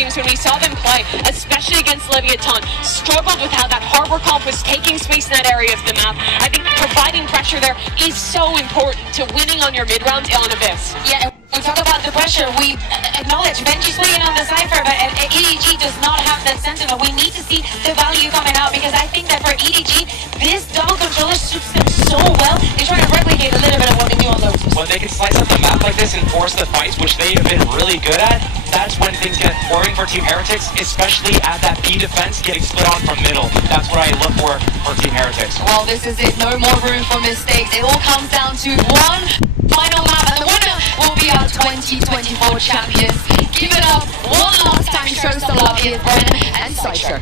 teams, when we saw them play, especially against Leviathan, struggled with how that harbor comp was taking space in that area of the map. I think providing pressure there is so important to winning on your mid-rounds on Abyss. Yeah, we talk about the pressure. We acknowledge Benji's playing on the Cypher, but EDG does not have that Sentinel. We need to see the value coming out, because I think that for EDG, this double controller suits them so well. They try to replicate a little bit of what they do on Lotus. When they can slice up the map like this and force the fights, which they have been really good at, that's when things get worrying for Team Heretics, especially at that B defense getting split on from middle. That's what I look for Team Heretics. Well, this is it. No more room for mistakes. It all comes down to one final map, and the winner will be our 2024 champions. Give it up one last time. Show some love here, Brennan and Sideshow.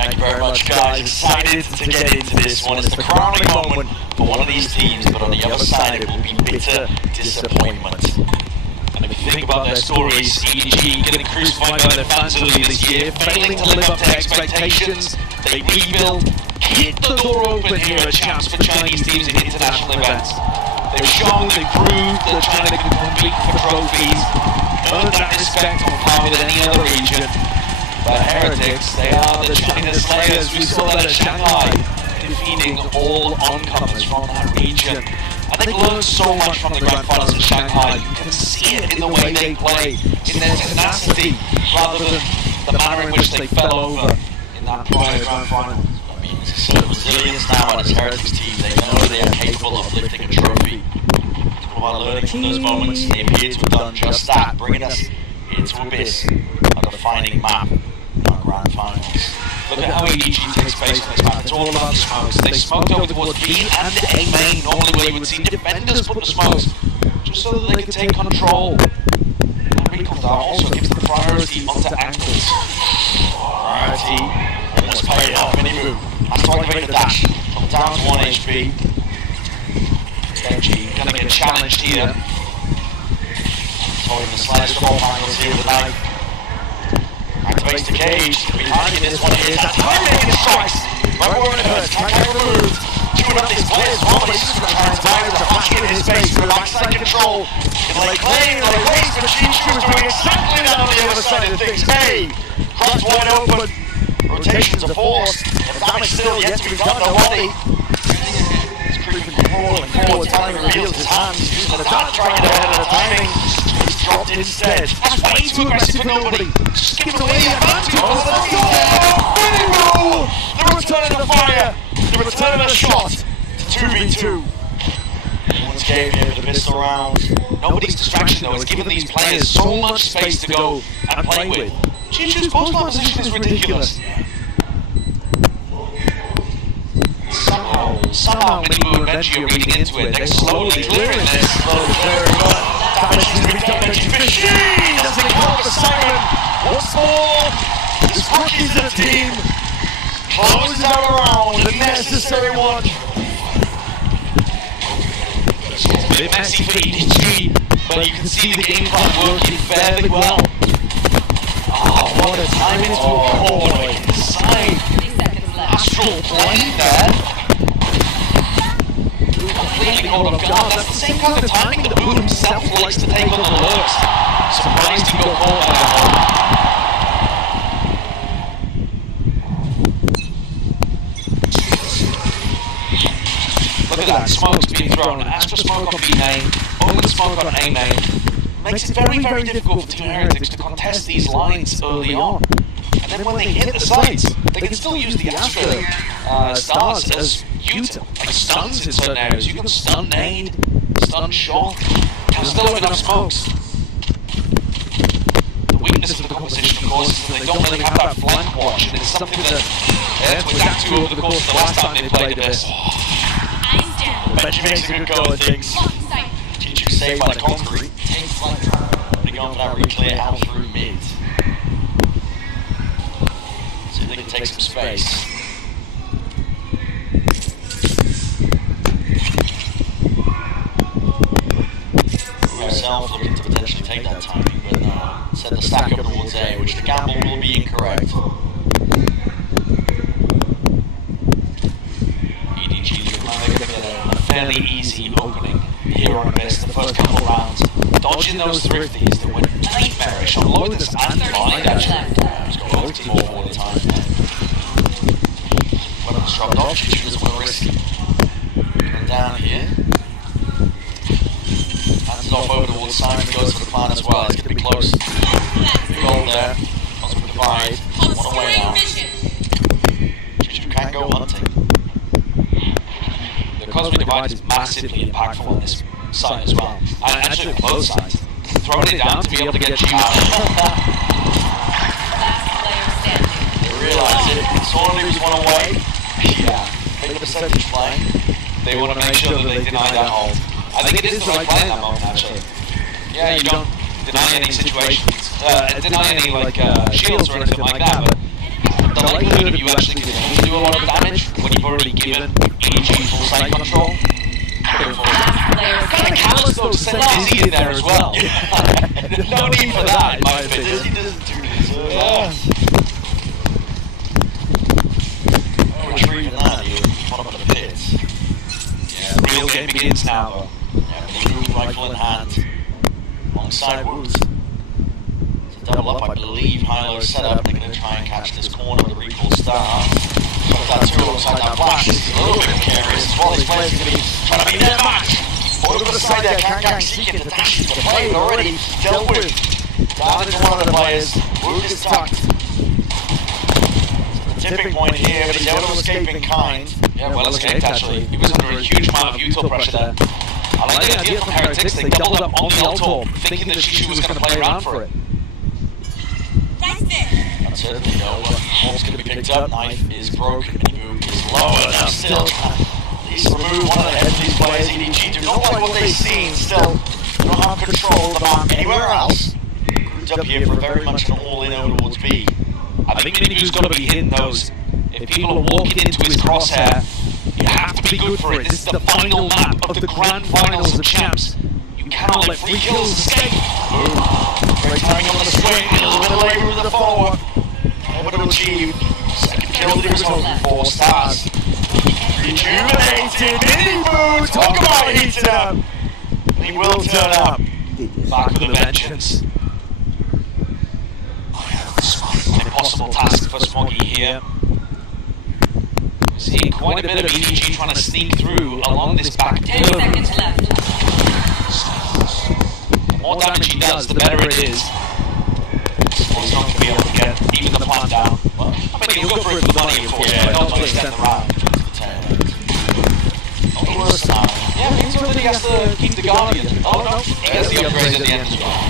Thank you very much, guys. Excited to get into this one. It's the crowning moment for one of these teams, but on the other side, it will be bitter disappointment. And if you think about their stories, EDG getting crucified by their fans earlier this year, failing to live up to expectations, they rebuild, kick the door open here at Champs for Chinese teams in international events. They've shown, they've proved that China can compete for trophies, earn that respect on par with any other region. But Heretics, they are the China Slayers. We saw that at Shanghai, defeating all oncomers from that region. And they've learned so much from the Grandfinals in Shanghai. You can see it in the way they play, in their tenacity, rather than the manner in which they fell over in that prior Grandfinal. I mean, it's a sort of resilience now on this Heretics team. They know they are capable of lifting a trophy. It's all about learning from those moments. They appear to have done just that, bringing us into Abyss, a defining map on Grandfinals. Look at how EDG takes space on this map. It's all about the smokes. They smoked over towards B and A main, normally where you would see defenders put the smokes, just so that they could take control. And recon down also gives the priority onto ankles. Priority, almost played out, mini move. Has to activate the dash. Come down to 1 HP. Benji gonna get challenged here. Throwing the slice of all angles here with the knife. Activates the cage. Behind him, this one is that timing and strikes. Right where it hurts. Can't get removed. Chewing up these players. Normally, he's just going to try and time to flash in his face with backside control. If they claim, they waste, but Chichu is doing exactly that on the other side of things. Hey! Cross wide open. Rotations are forced. The damage still yet to be done. Nobody. He's creeping forward and forward. Timing reveals his hands. He's using the dart, trying to get ahead of the timing. Dropped instead. That's way too aggressive for nobody. Just giving away the advantage. Winning goal! The return of the fire. The return of the shot. 2v2. Everyone's game here with the pistol round. Nobody's distraction though. It's given these players so much space to go and play with. Chichu's post-line position is ridiculous. Somehow Minimu and Benji are reading into it. They're slowly clearing this. Slowly clearing it. Damage to be done. Benji Machine doesn't call the siren. Once more, this rookies of the team closes out around the necessary one. It's a bit messy for EDG, but you can see the game plan working fairly well. Oh, what a time into a corner inside. Astral plane there. Completely caught off guard. That's the same kind of timing that Boone himself likes to take on the lurks. Surprised he got caught by that one. Look at that, smoke's being thrown. Astra smoke on B main, open smoke on A main. Makes it very, very difficult for Team Heretics to contest these lines early on. And then when they hit the sites, they can still use the Astra stars as like stuns in certain areas. You can stun nade, stun shot, and still have enough smokes. The weakness of the composition, of course, is that they don't really have that flank watch, and it's something that they had to adapt to over the course of the last time they played Abyss. Benji makes a good go at things. Chichu saved by the concrete. Takes flank. They're going for that reclear out through mid. See if they can take some space. Himself looking to potentially take that timing, but no. Set the stack up towards A, which the gamble will be incorrect. EDG looking a fairly easy opening here on Abyss the first couple of rounds. Dodging those thrifties that went nightmarish on Lotus and Blind, actually. He's got both team all the time. Weapons dropped off, she doesn't want to risk coming down here. Hands off over towards Simon, goes for the plan as well. It's going to be close. Big goal there. Cosmic Divide. One away now. Chichu can go hunting. The Cosmic Divide is massively impactful on this site as well. And actually on both sides. Throwing it down to be able to get Chichu. They realise it. Saw leaves one away. Yeah. Make the percentage play. They want to make sure that they deny that hold. I think it is the right play in that moment, actually. Yeah, you don't deny any situations, deny any like shields or anything like that, but the likelihood of you actually continuing to do a lot of damage when you've already given EDG full site control. Kind of callous though to send Dizzy in there as well. No need for that, in my opinion. Dizzy doesn't do this. Retrieving that here, bottom of the pits. Yeah, the real game begins now though. Yeah, with the rifle in hand. Alongside Woods. It's a double up, I believe. Hylo's set up. They're going to try and catch this corner with the recall star. Got that two alongside that flash. This is a little bit precarious. While these players are going to be trying to be their match. Over to the side there, Bagsik into the dash into play, but already dealt with. Down into one of the players. Woods is tucked. Tipping point here, but he's able to escape in kind. Yeah, well escaped actually. He was under a huge amount of util pressure there. I like the idea from Heretics, they doubled up on the Altor, thinking that Chichu was going to play around for it. Uncertainly though, ball's going to be picked up, knife is broken, move is lower, now still at least remove one of the heads of these players. EDG do not like what they've seen, still don't have control of the map anywhere else. Grouped up here for very much an all-in over towards B. I think Minibu's got to be hitting those. If people are walking into his crosshair, you have to be good for it. This is the final map of the Grandfinals of Champs. You cannot let free kills escape. Great timing on the swing, a little bit later with the follow-up. Able to achieve second kill with the result from 4 stars. Rejuvenated Minibu! Talk about heating up! And he will turn up. Back with a vengeance. An impossible task for Smoggy here. Seeing quite a bit of EDG trying to sneak through along this back 10 seconds left. The more damage he does, the better it is. He's not going to be able to get even the plant down. Well, I mean, he'll go for it with the money, of course, but not to extend the round. Oh, worse now. Yeah, means that he has to keep the Guardian. Oh, no. He has the upgrades at the end as well.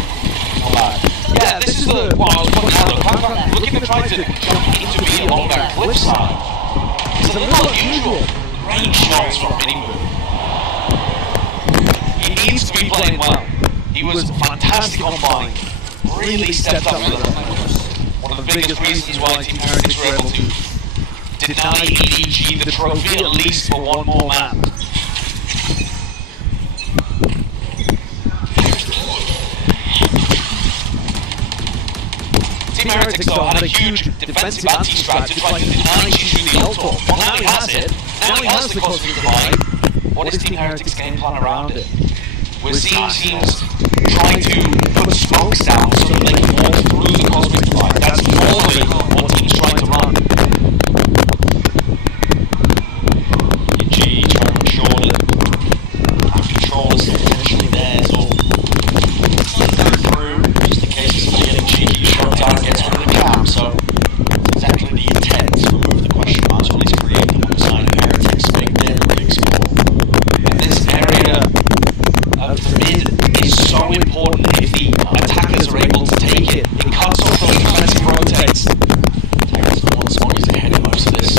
Not bad. Yeah, this is the... Well, I was putting out the... Looking to try to jump into B along that cliffside. It's a little unusual. Great shots from Minibu. He needs to be playing well. He was fantastic on flying. Really stepped up with it. One of the biggest reasons why Team Heretics were able to deny EDG the trophy at least for one more map. Team Heretics though had a huge defensive anti-strat to try to deny Chichu the Altor. Well, now he has it. Now he has the Cosmic Divide. What is Team Heretics' game plan around it? We're seeing teams trying to put smokes down so that they can walk through the Cosmic Divide. That's normally what teams trying to run. EDG trying to ensure that control is potentially there, so through, just in case it's getting cheeky, short targets under the cap, so it's exactly the intent to remove the question marks, or at least create them on the side of Heretics, make their big score. And this area of the mid is so important. If the attackers are able to take it, it cuts off those defensive rotates. Attackers are once more ahead of most of this.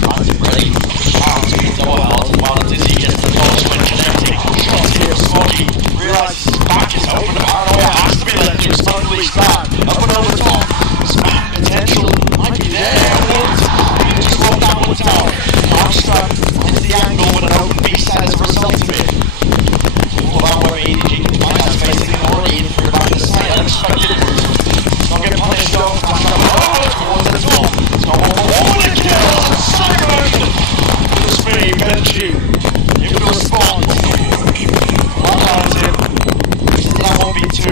Runs it ready. Wow, it's going to double out while Dizzy gets the first when Genetic shots here. Smoggy realizes his back is open. Paranoia has to be let through. Suddenly start up and over the top. Spam potential might be there. Woods just roll down the tower. Now stuck into the angle with an open B-side as a result of it. About where EDG can find that space they can already in through the back of the side. Unexpected. Don't get punished though. Flash up towards the top. It's got one more to kill. Simon! With the speed, Benji. Able to respond. One lines him. That 1v2.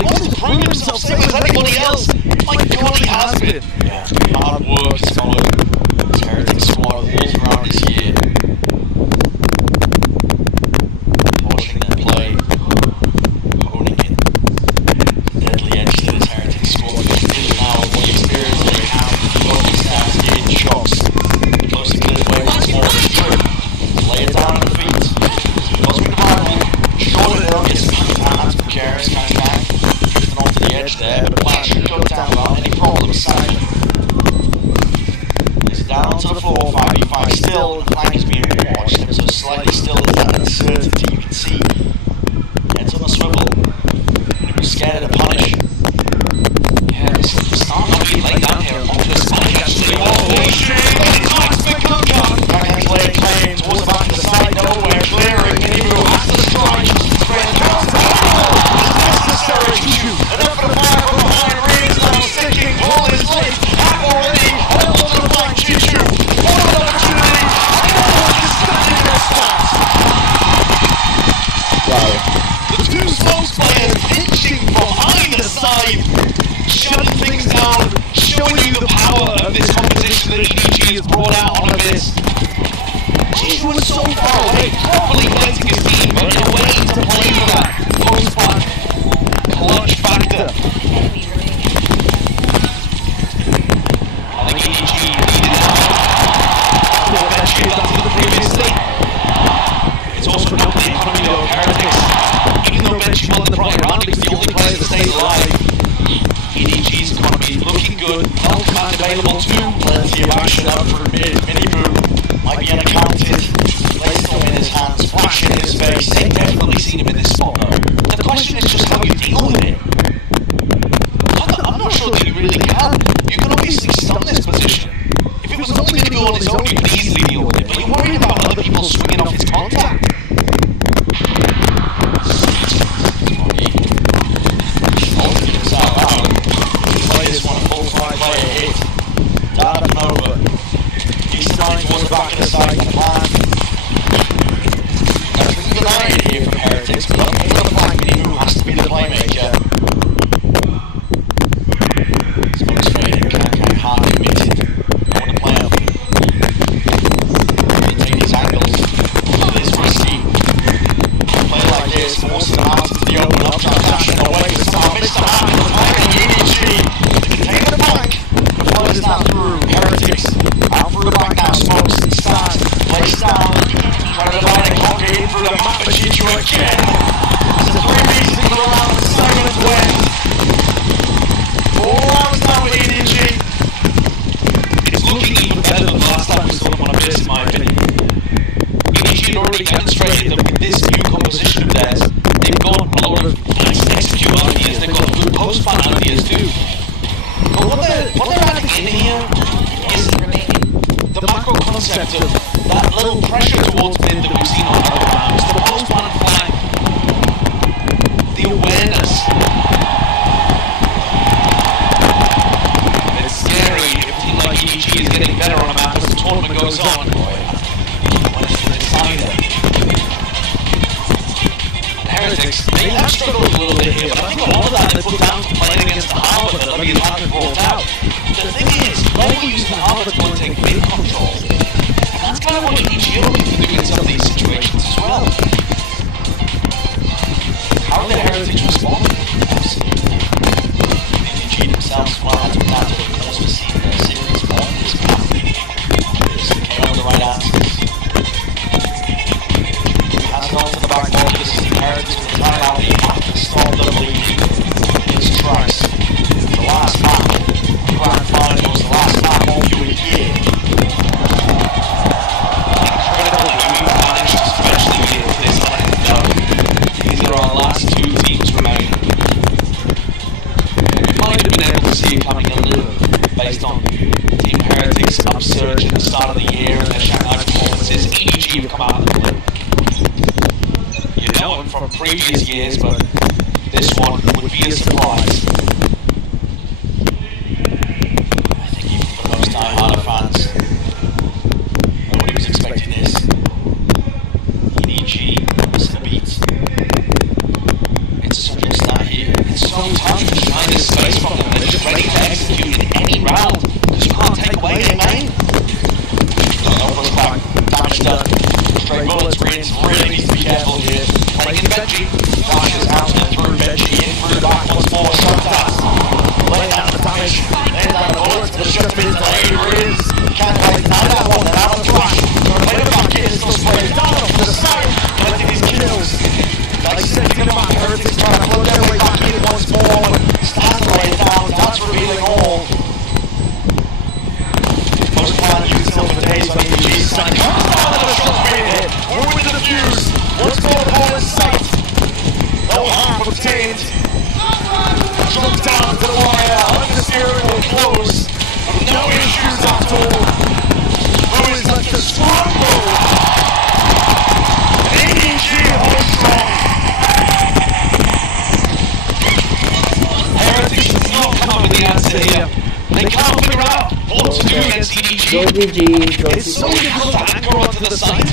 He wanted to prove himself, same as anybody else. My God, he has been. Yeah, hard work has followed this Heretics squad all throughout this year. Polishing their play, honing it. Deadly edge to this Heretics squad. Because now, what experience they have, working stats, getting shots. Close to clear way once more is good. Lay it down on the feet. Cosmic Rival, surely they'll get some hands from Karis, kind of back. Drifting onto the edge there, but Flash should go down without any problems, sadly. It's down to the floor, 5v5 still, the flank is being watched, so slightly still is that uncertainty you can see. Heads on the swivel, he was scared to punish. Yeah, it's starting to be laid down here, Optimus Mike actually, oh shit, it's Cosmic Gunshot! Backhand's laid claim towards the back of the side, nowhere, clearing, Minimu has to strike, Grand Finals, it's necessary to shoot, enough for the fire from behind, Reed's now sticking, ball is late, half already, all over the flank, Choo-Choo, what an opportunity, everyone is standing in their spots. Wow. The two Smokes players pinching from either side, shutting things down, showing you the power of this competition that EDG has brought out on Abyss. He was so far away, properly letting his team, but in a way to play for that post-back clutch factor. I think EDG needed that. Put that shield up to the previous state. It's also not the economy though, Heretics. Even though Benji won the prior round, he's the only player that stayed alive. EDG's economy looking good, health man available too. Plenty of action up for Minimu. Might be unaccounted. Laystone in his hands, Flash in his face. They've definitely seen him in this spot though. The question is just how you deal with it. I'm not sure that you really can. You can obviously stun this position. If it was only going to go on its own, you could easily deal with it. But you're worried about other people swinging off his contact. This one, a full fly player hit. Dart up and over. He's running towards the back of the side of the plan. Everything's denied here from Heretics, but on the flank, Minimu has to be the playmaker. It's going straight in, kind of hard committed. I want to play up. He'll take his angles. It is risky. A play like this, forces them out into the open up, trying to dash it away. Mr. Hart, the firing EDG. Take the flank, the flood is now through, Heretics, out through the back now, Smokes and Stars, place down, trying to divide and conquer in through the map of Chichu again. It's a 3v6 into the round, the second win. 4 rounds now with EDG. It's looking even better than the last time we saw them on Abyss, in my opinion. EDG already demonstrated that with this new composition of theirs, they've got a lot of nice execute ideas, they've got good post-plan ideas too. But what they're adding in here is the macro concept of that little pressure towards mid that we've seen on other rounds, the post-plan and flank, the awareness. It's scary if a team like EDG is getting better on a map as the tournament goes on. When it's the decider. Heretics, they have struggled a little bit here, but I think a lot of that they put down to playing against the Harbour that Levy hasn't brought out. The thing is, Levy used the Harbour to go and take mid control. And that's kind of what EDG are looking to do in some of these situations as well. How did Heretics respond? EDG themselves as well had to plan to the course for seeing their series on this map. This came on the right answers. Pass it on to the back wall, this is the Heretics with the time out, they have to stall the lead. It's Trice. The last map, Grandfinals, the last map of the year. Incredible that we've managed, especially with this length now. These are our last 2 teams remaining. We might have been able to see it coming a little, based on Team Heretics' upsurge at the start of the year and their Shanghai performances. EDG have come out of the blue. You know them from previous years, but this one would be a surprise. I think even for most die-hard fans, nobody was expecting this. EDG missing a beat. It's a simple stat here. It's so this space from them. They're just ready to execute in any round, because you can't take away their main. Push back, damage done. Straight bullets, Greens really needs to be careful here. Playing in Benji, flashes out and through Benji, in through the back once more, so fast. Laying down the damage, laying down the bullets, but it's just been delayed, Greens. Can't wait, now that one, now the flash. So the way the back is still spraying down off to the side, collecting these kills. Like I said, come back, Heretics trying to float their way back in once more, and starts to lay it down, that's revealing all. Most plan util for days on EDG's side. Oh, the shot's being hit. We're with the fuse. Once more, ball in sight. No harm obtained. Jump down to the wire. Under steering will close. No issues at all. Who is like a strong move? EDG hold strong. Heretics does not come up with the answer here. They can't figure out what to do against EDG. It's so difficult to anchor onto the site.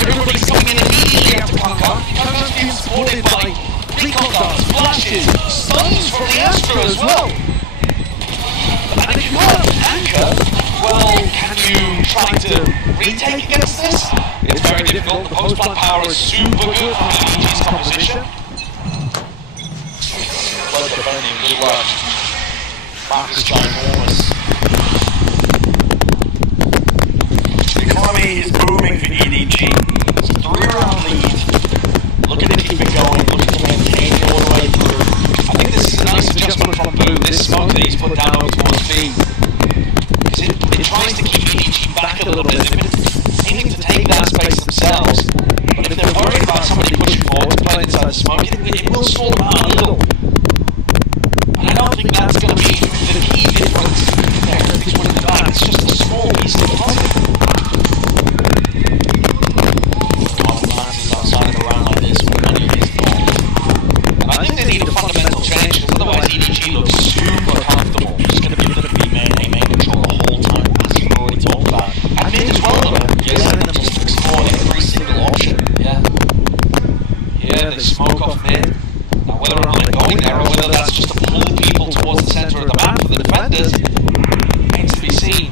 Everybody's coming in immediately after Conquer. Conquer's being supported by recon darts, flashes, stuns from the Astra as well. And if you can't anchor, well, can you try to retake against this? It's very difficult. The post-plant power is super good from EDG's composition. Blood defending, good work. Back is ginormous. The economy is booming for EDG. It's a 3-round lead. Looking to keep it going, looking to maintain it all the way through. I think this is a nice adjustment from Blue, this smoke that he's put down over towards B. Because it tries to keep EDG back a little bit. They've been aiming to take that space themselves. But if they're worried about somebody pushing forward to play inside the smoke, it will stall them out a little. And I don't think that's going to be the key difference there between the back. It's just a small piece of the puzzle. Glances outside of a round like this when money is gone. And I think they need a fundamental change, because otherwise EDG looks super comfortable. It's going to be a bit of main control the whole time, as we've already talked about. And mid as well, though. You're letting them just explore every single option. Yeah. Yeah, they smoke off mid. Now, whether or not they're going there, or whether that's just to pull people towards the centre of the map for the defenders, remains to be seen.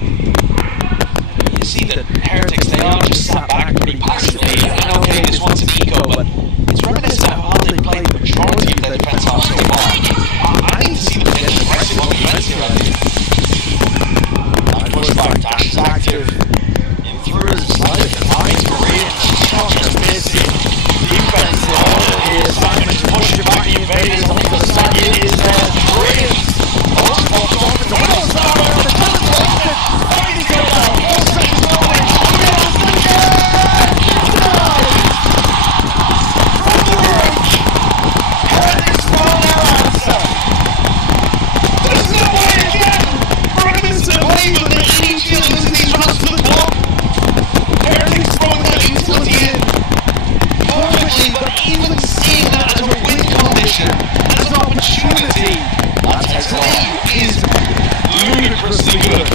You see that Heretics, they are just sat back pretty passively. And okay, this one's an eco, but it's reminiscent of how they played the majority of their defence half so far. I need to see them get aggressive on the defence here, I think. That pushback, Dash is active. In through his slider, behind Korean, shot just missing. Defense in order here, Simon pushing back the invaders on the side, it is there, brilliant! Post pops off the windows now, and the tunnel's open! Everything's going down, 4 seconds away, from the range! Heretics found their answer! There's no way again for a Mr. Cleveland that EDG loses these rounds to the top! Heretics throwing that utility in! Perfectly, but even seeing that as a win condition, as an opportunity, that is ludicrously good.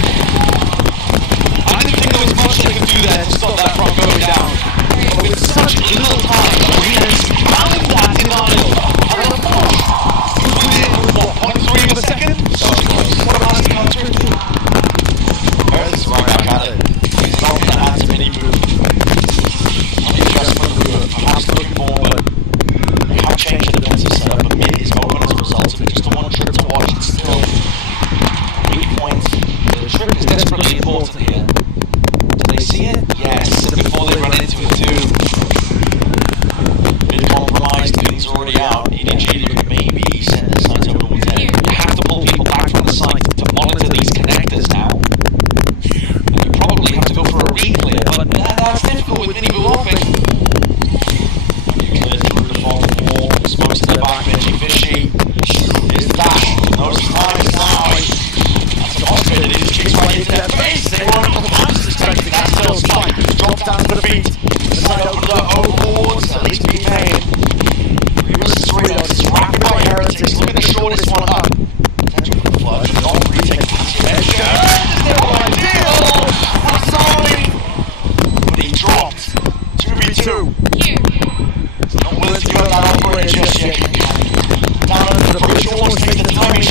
I didn't think there was much they could do there to stop that from going down. But with such little time, Arenas found that in idle. And of course, within, what, 0.3 of a second? So close. What a nice counter. Earth is right back at it. He's not going to add to many moves. Perhaps looking more, but they have changed the defensive setup, but mid is open as a result of it. Just a one trip to watch, it's still weak points. The trip is desperately important here. Do they see it? Yes, before they run into it too. Mid compromised, things already out. EDG look maybe set their sights over all day. You have to pull people back from the site to monitor these connectors now. And you probably have to go for a reclear, but that's difficult with mini moving. Smokes to the back, Benji Fishy. Here's the dash. Notice time is now. That's an Oscar that is chased right into their face. They weren't on the bounce expecting that still spike. Drops down to the feet. The side opens up overboards. At least be paid. Reverse is Rios. It's rapid by Heretics. Look at the shortest one up. Potential for the flush. Not retake the passive edge. There's no ideal. That's solid. But he dropped. 2v2. Not willing to go down operator just yet. Down under the bridge, almost takes the timing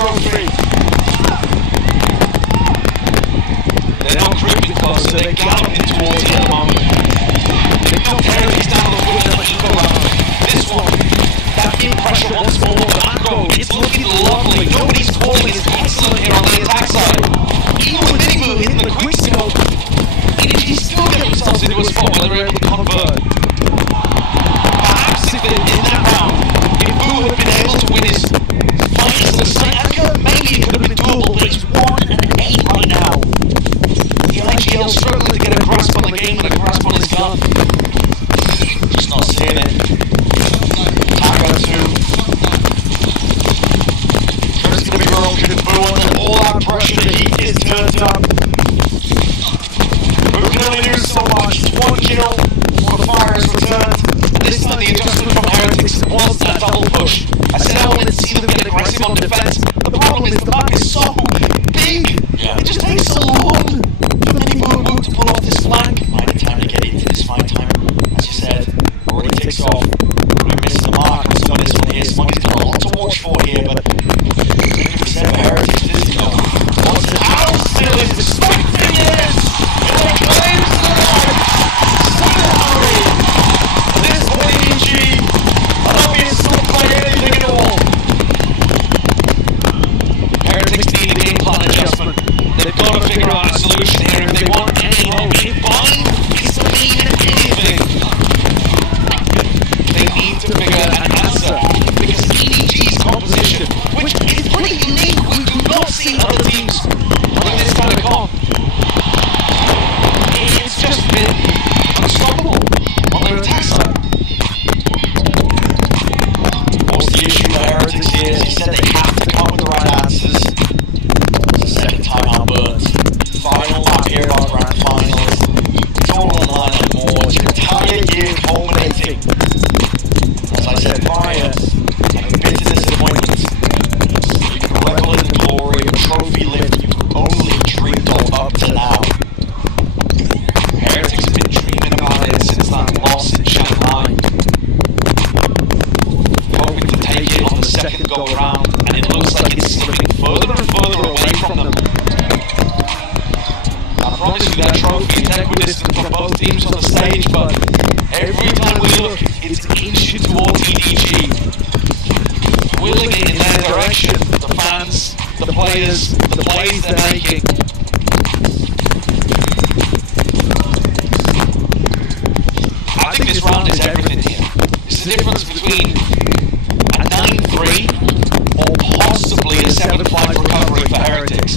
trophy. They're now creeping closer, they're galloping towards it at the moment. They've got Heretics down the foot of the eco round. This one, that big pressure once more. The macro, it's looking lovely. Nobody's calling is excellent here on the attack side. Even with Minimoo hitting the quick scope, EDG still get themselves into a spot where they're able to convert. Perhaps if in that round, if Boo had been able to win his fight to the side anchor, maybe it could have been doable, but he's 1-8 right now. The IGL struggling to get a grasp on the game and a grasp on his gun. Just not seeing it. Taco 2. Trip's going to be broken. Boo under all that pressure, the heat is turned up. Boo can only do so much. 1 kill before the fire is returned. This time the adjustment from Heretics was that double push. I said I wanted to see them get aggressive on defense. The problem is the map is so big. It just takes so long for Minimoo to pull off this flank. Might have time to get into this fight time. As you said, already ticks off. We missed the mark on some of this one here. Smuggy's got a lot to watch for here, but 50% of Heretics Disco. What's it out still is expecting this! And they claim to the right! Somehow! This point EDG are not being stopped by anything at all. Heretics need a game plan adjustment. They've got to figure out a solution here if they want any hope. If buying is to mean anything, they need to figure an answer. Because EDG's composition, which is pretty unique, we do not see other teams having this kind of comp. It's just been unstoppable on their attack side. Of course, the issue for Heretics here is he said they have to come up with the right answers. Second time out burns. Final lap here at our Grandfinals. It's all online and more. It's your entire year culminating. As I said prior, and a bitter disappointment. You can revel in the glory of trophy lift you've only dreamed of up to now. Heretics have been dreaming about it since that loss in Shanghai. Hoping to take it on the second go around, and it looks like it's slipping further and further away from them. I promise you that trophy is equidistant from both teams on the stage, but every time we look, it's inching towards EDG. Willing it in their direction, the fans, the players, the plays they're making. I think this round is everything here. It's the difference between a 9-3 or possibly a 7-5 recovery for Heretics.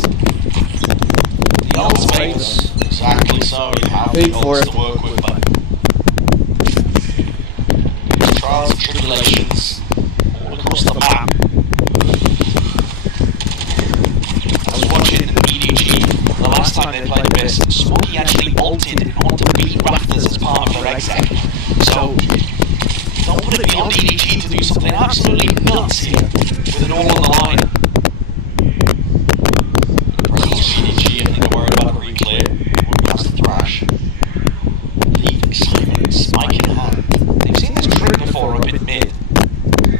The odds favors, exactly so. You have the odds to work with, but trials and tribulations all across the map. I was watching EDG the last time they played this. Smokey actually bolted in order to beat Raptors as part of their exec. So don't put it beyond EDG to do something absolutely nuts here with it all on the line. EDG, I think they're worried about the reclear. We're past the thrash. The excitement, spike in hand. They've seen this trip before up in mid.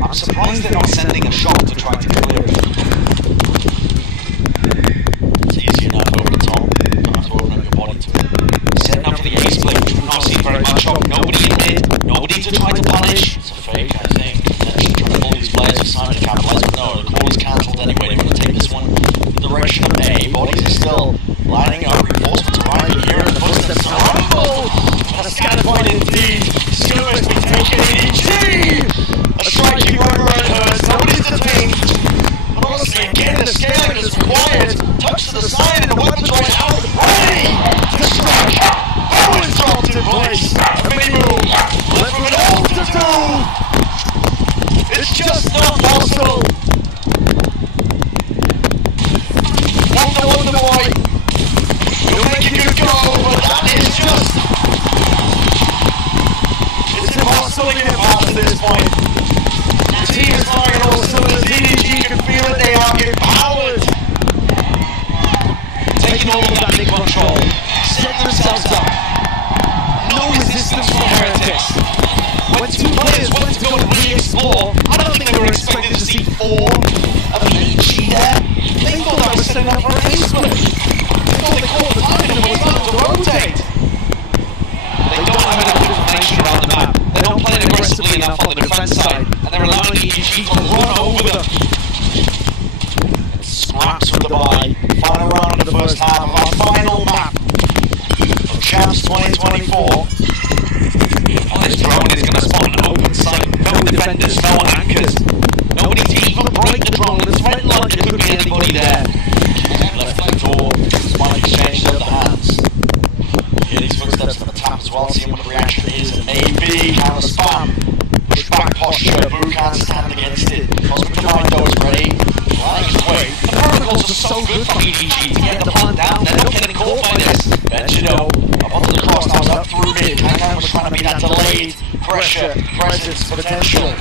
I'm surprised they're not sending a shot to try to clear it. It's easier now to over the top. Don't have to open up your body to it. Setting up for the ace play, which we've not seen very much of. Nobody in mid. Nobody to try to punish. It's a fake, I think. They're just trying to pull these players aside to capitalise, but no, the call is cancelled anyway. They're going to take this one in the direction of A. Bodies are still lining up. Reinforcements arriving here in the footsteps. Rumble! A scatter point indeed. Skill has been taken. EDG! A striking run around hers. Nobody's detained. But honestly, again, the scaling is required. Touch to the side and the weapons right out. Ready to strike. Who is dropped in place? A Minimoo left with it all to do. It's just not possible. Wonder boy. You'll make a good goal, but that is just... It's impossible to get past at this point. The team is firing all cylinders. EDG can feel it. They are empowered. Taking all of that big control. Setting themselves up. No resistance from Heretics. When two players went to go and re-explore, I don't think they were expected to see 4 of EDG there. calls are so good for EDG to get the plant down. They're not getting caught by this. Benchino up onto the cross, now up through mid. Kankan was trying to be that delayed pressure, presence, potential.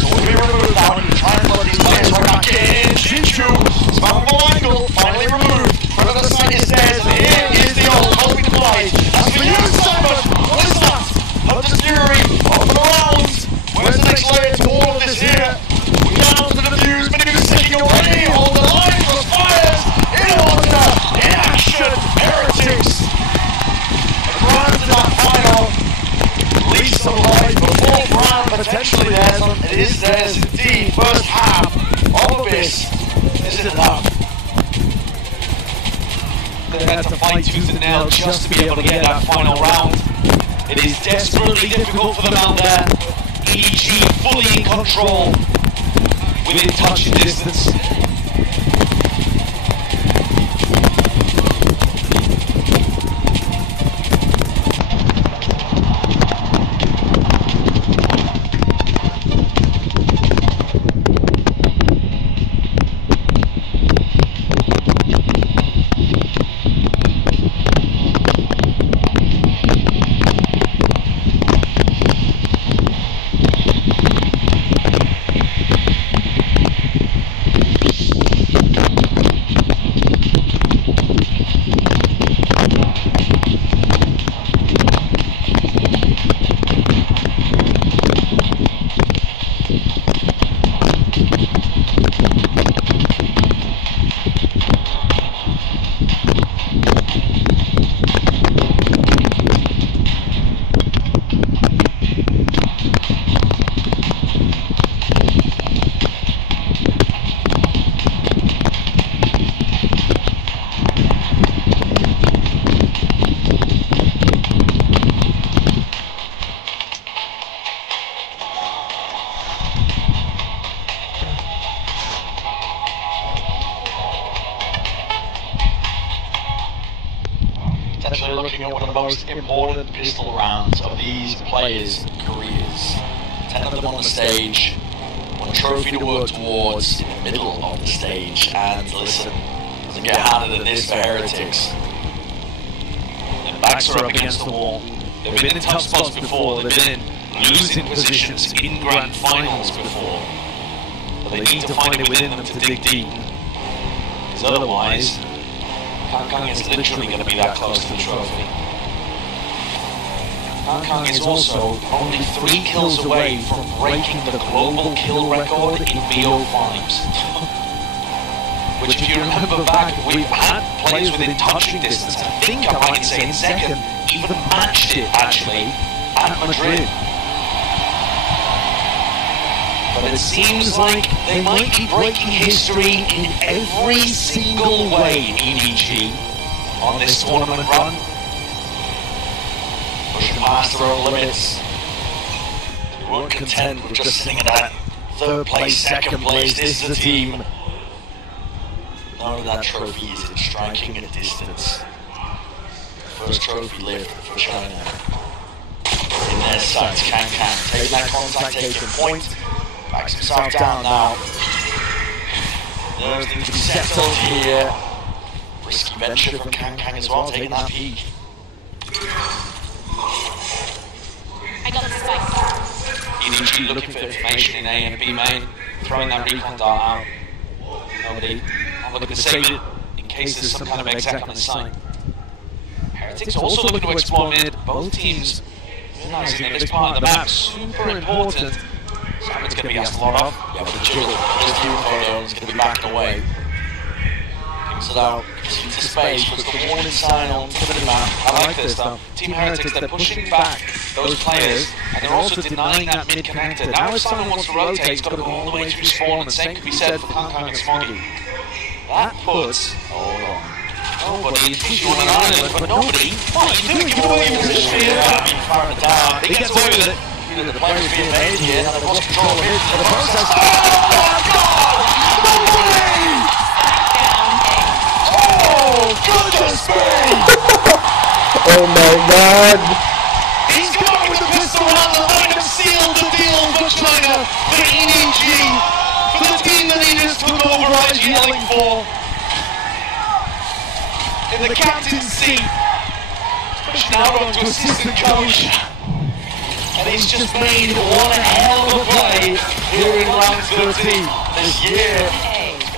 So we'll be removed now and try and flood these players right back in. Shinju, spammable angle, finally removed. Front of the side is theirs, and here is the ult, hoping to fly. As for you, Simon, what is that? Hunter's Fury, off the round. Where's the next layer to all of this here? We're down to the defuse, Medusa taking away. Hold the line, cross fires. In order, in action, Heretics. Advance to that final. Least alive, the fourth round potentially theirs. It is theirs indeed. First half of this isn't enough. They had to fight tooth and nail just to be able to get that final round. It is desperately difficult for them out there. EDG fully in control, within touching distance. Potentially looking at one of the most important pistol rounds of these players' careers. 10 of them on the stage, one trophy to work towards in the middle of the stage, and listen, doesn't get harder than this for Heretics. Their backs are up against the wall. They've been in tough spots before, they've been in losing positions in Grandfinals before, but they need to find it within them to dig deep, because otherwise Kankan is literally going to be that close to the trophy. Kankan is also only 3 kills away from breaking the global kill record in VO5s. Which, if you remember back, we've had players within touching distance, I think I might say in second, even matched it actually at Madrid. But it seems like they might be breaking history in every single way in EDG on this tournament run. Pushing past their own limits. They weren't content with just sitting at that third place, second place. This is a team. None of that trophy is in striking distance. First trophy lift for China. In their sights, Kankan taking that contact, taking point. Backs himself down now. There's things to be settled here. Risky venture from Kankan as well, taking that peek. I got the spike. EDG looking for information in A and B main, throwing that recon dart out. Nobody. I'm looking to save it in case there's some kind of exec on the site. Heretics also looking to explore mid. Both teams realizing that this part of the map super important. Simon's going to be asked a lot of. Yeah, but the jiggle, just view photo, is going to be backing away. Pings it out, into space, puts the warning sign on to the map. I like this though. Team Heretics, they're pushing back those players, and they're also denying that mid connector. Now if Simon wants to rotate, he's got to go all the way through spawn, and the same could be said for Kankan and Smoggy. That puts, nobody in tissue on an island, but nobody, what are you doing? Give away your position here. I mean, firing it down, he gets away with it. The players being made here, and they've lost control of it for the process. Oh my god! Nobody! Oh, goodness me! Oh my god! He's gone with the pistol round, the line have sealed the deal for China, for EDG, for the team that he just took over right guys yelling for in the captain's seat, pushing out onto assistant coach. And he's just made one hell of a play here in round 13 this year.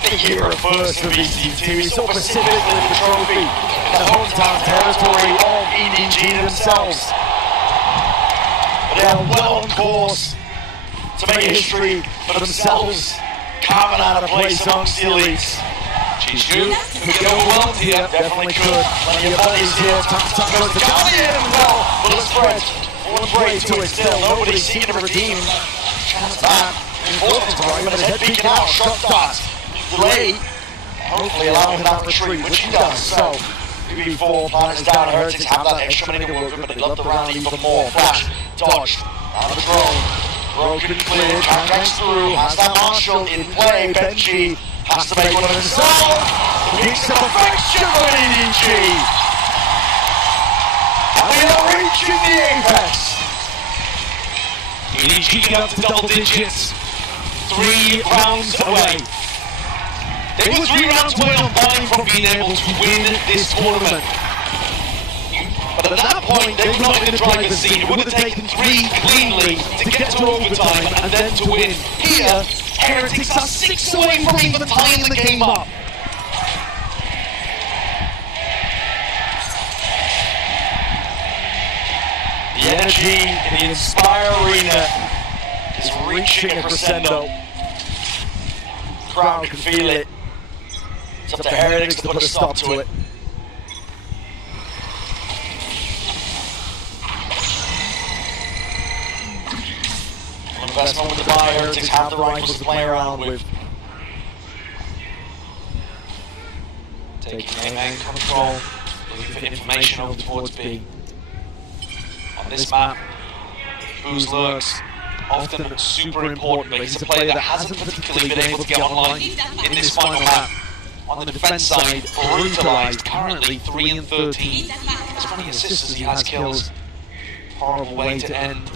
The year of first for VCT. We saw specifically the trophy in the hometown territory of EDG themselves. But they are well on course to make history for themselves, carving out a place amongst the elites. Chishu could go well here, definitely could. Plenty of buddies here, time goes to Guardian and well, full of spread. One brave to it still, nobody's seeking to redeem. Chance back, important for him, but his head beacon out, shot dart. Delay, hopefully allowing that retreat, which he does. So, 2v4, planets down, Heretics have that extra money to work with, but they love the round even more. Flash, dodged, out of the drone. Broken clear, Gangs through, has that Marshall in play. Benji has to make one of himself. It's a perfection for EDG. And we are reaching the apex. EDG get up to double digits. 3 rounds away. They were 3 rounds away on buying from being able to win this tournament. But at that point, they were not in the driver's seat. It would have taken 3 cleanly to get to overtime and then to win. Here, Heretics are 6 away from even tying the game up. The energy in the Inspire Arena is reaching a crescendo. The crowd can feel it. It's up to Heretics to put a stop to it. One best moment to buy, Heretics have the rifles to play around with. Taking aim control, looking for information over towards B. On this map, Who's lurks, often super important, but he's a player that hasn't particularly been able to get online in this final map. On the defense side, brutalized, currently 3 and 13. As many assists as he has kills. Horrible way to end.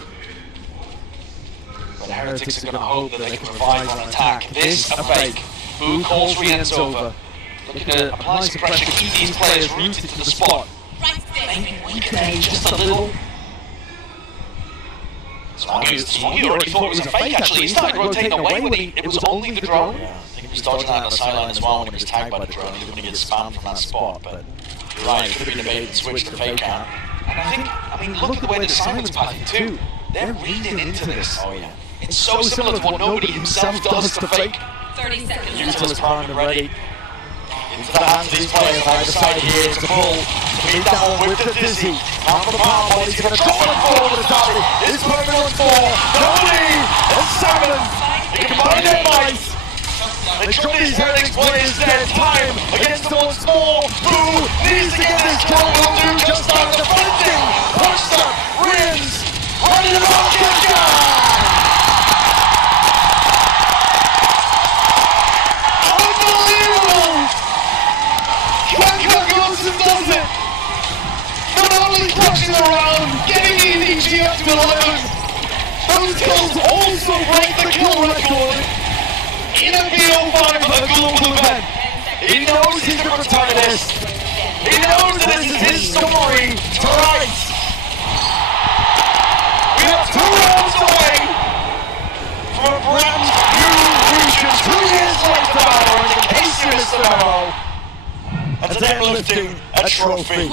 But Heretics are going to hope that they can revive on attack. This a fake. Who calls Rienz over? Looking to apply some pressure, keep these players rooted to the spot. Maybe weaken just a little. Swangy already thought it was a fake actually. He started rotating away when it was only the drone. Yeah, I think he was dodging that on the sideline as well when he was tagged by the drone. He didn't want to get spammed from that spot, but you're right, it could have been a bait and switch to fake out. And I think, look at the way the Simon's packing too. They're reading into this. Oh yeah. It's so similar to what nobody himself does to fake. 30 seconds. Util is primed and ready. Into the hands of these players either side here to pull. Mid down with the dizzy. Out for the power ball, he's going to drop it forward to Darby. It's perfect on 4. Nobody! And 7. He can find their mice. They drop these Heretics players dead. Time against the once more. Boo needs to get this kill. Will do just out defending. Pushed up. Rienz. Running it off. Good guy. Does it! Not only crushing around, getting EDG up to 11, those kills also break the kill record in a BO5 of a global event. He knows he's the protagonist. He knows this is his story to write. We are 2 rounds away from a brand new region 2 years later, VALORANT, in case you missed the memo. And they're lifting a trophy.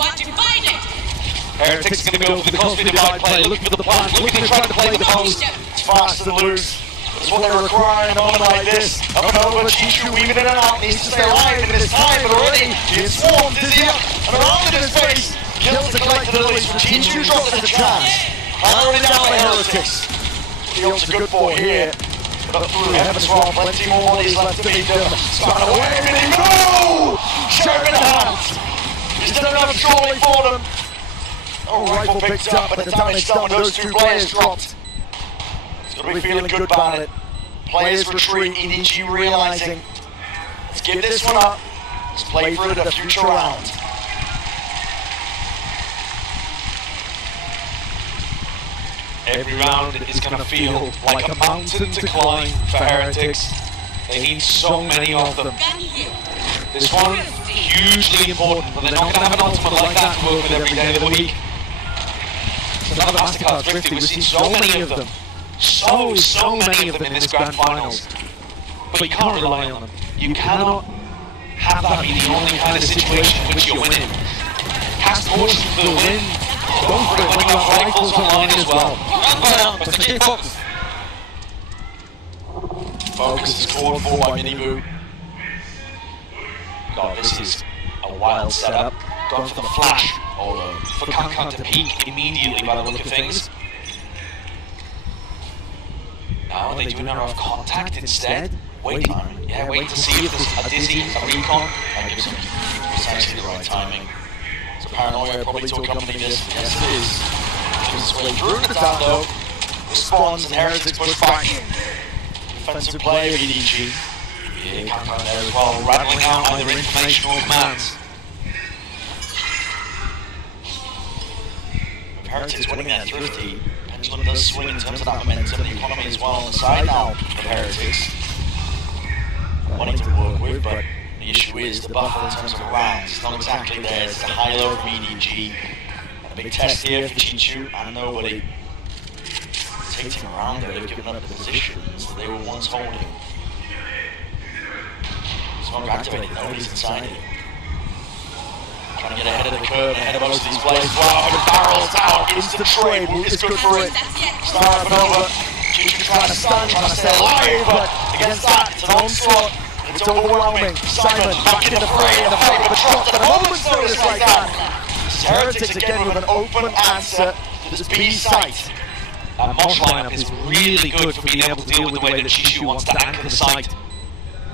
Heretics are going to go for the costly divide play, looking for the plant, looking to try to play the post. It's fast and loose. That's what they're requiring in a moment like this. Up and over, Chishu weaving in and out, needs to stay alive in this time, but already he's swarmed, dizzy up, and around in his face. Kills the collected lilies from Chishu, drops it to chance. Firing down the Heretics. Fields a good for here. But up through heaven's wall, plenty more bodies left to meet them. Span away, and he go! Sheriff in the hands. He's done enough surely for them. Oh, rifle picked up, but the damage done, those 2 players dropped. He's got to be feeling good about it. Players retreat, EDG realizing. Let's give this one up. Let's play for it in a future round. Every round is going to feel like a mountain to climb for Heretics. They need so many of them. This one, hugely important, but they're not going to have an ultimate like that to work with every day of the week. So now the MasterCard's Thrifty, we've seen so many of them. So many of them in this Grand Finals. But you can't rely on them. You cannot have that be the only kind of situation in which you're winning. Cast caution for the win. Go for it when you have rifles online as well. Focus is called for by Miniboo. God, this is a wild setup. Going for the flash. For Kankan to peek immediately by the look of things. Now they do not have contact instead. Wait to see if there's a dizzy, a recon, and gives him precisely the right timing. So paranoia probably to accompany this. Yes, it is. Gives its way through the down low. Responds and Heretics push back. Defensive play of EDG. Yeah, Kankan there as well, rattling out either information or commands. With Heretics winning their Thrifty, pendulum does swing in terms of that momentum. The economy as well on the side now of Heretics. Wanting to work with, but the issue is the buffer in terms of rounds. It's not exactly there. It's the high-low from EDG. A big test here for Chichu and nobody. Taking around there, they've given up the positions that they were once holding. Smoke activated, nobody's inside it. Trying to get ahead of the curve, ahead of most of these players. Wow, the barrels out, instant trade, is good for it. Star up and over. Chichu trying to stun, trying to stay alive, but against that, it's an onslaught. It's overwhelming. Simon back in the fray, and the fight with a trot at a moment's notice like that. Heretics again with an open answer to this B site. That Mosh lineup is really good for being able to deal with the way that Chichu wants to anchor the site.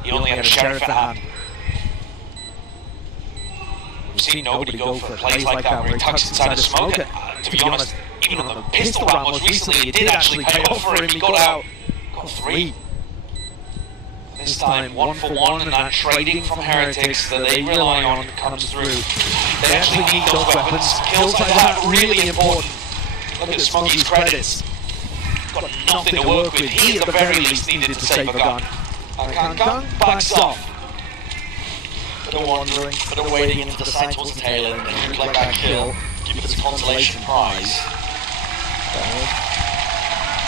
He only had a Sheriff at hand. We've seen nobody go for plays like that where he tucks inside a smoke. To be honest, even on the pistol round most recently, it did actually pay off for him. He got out. Got 3. This time, 1 for 1, and that trading from Heretics that they rely on comes through. They actually need those weapons. Kills like that really important. Look at Smokey's credits. Got nothing to work with. He at the very least needed to save a gun. And Kankan backs off. Bit of wandering, bit of wading into the side towards the tail end, and shoot like that kill. Give it a consolation prize.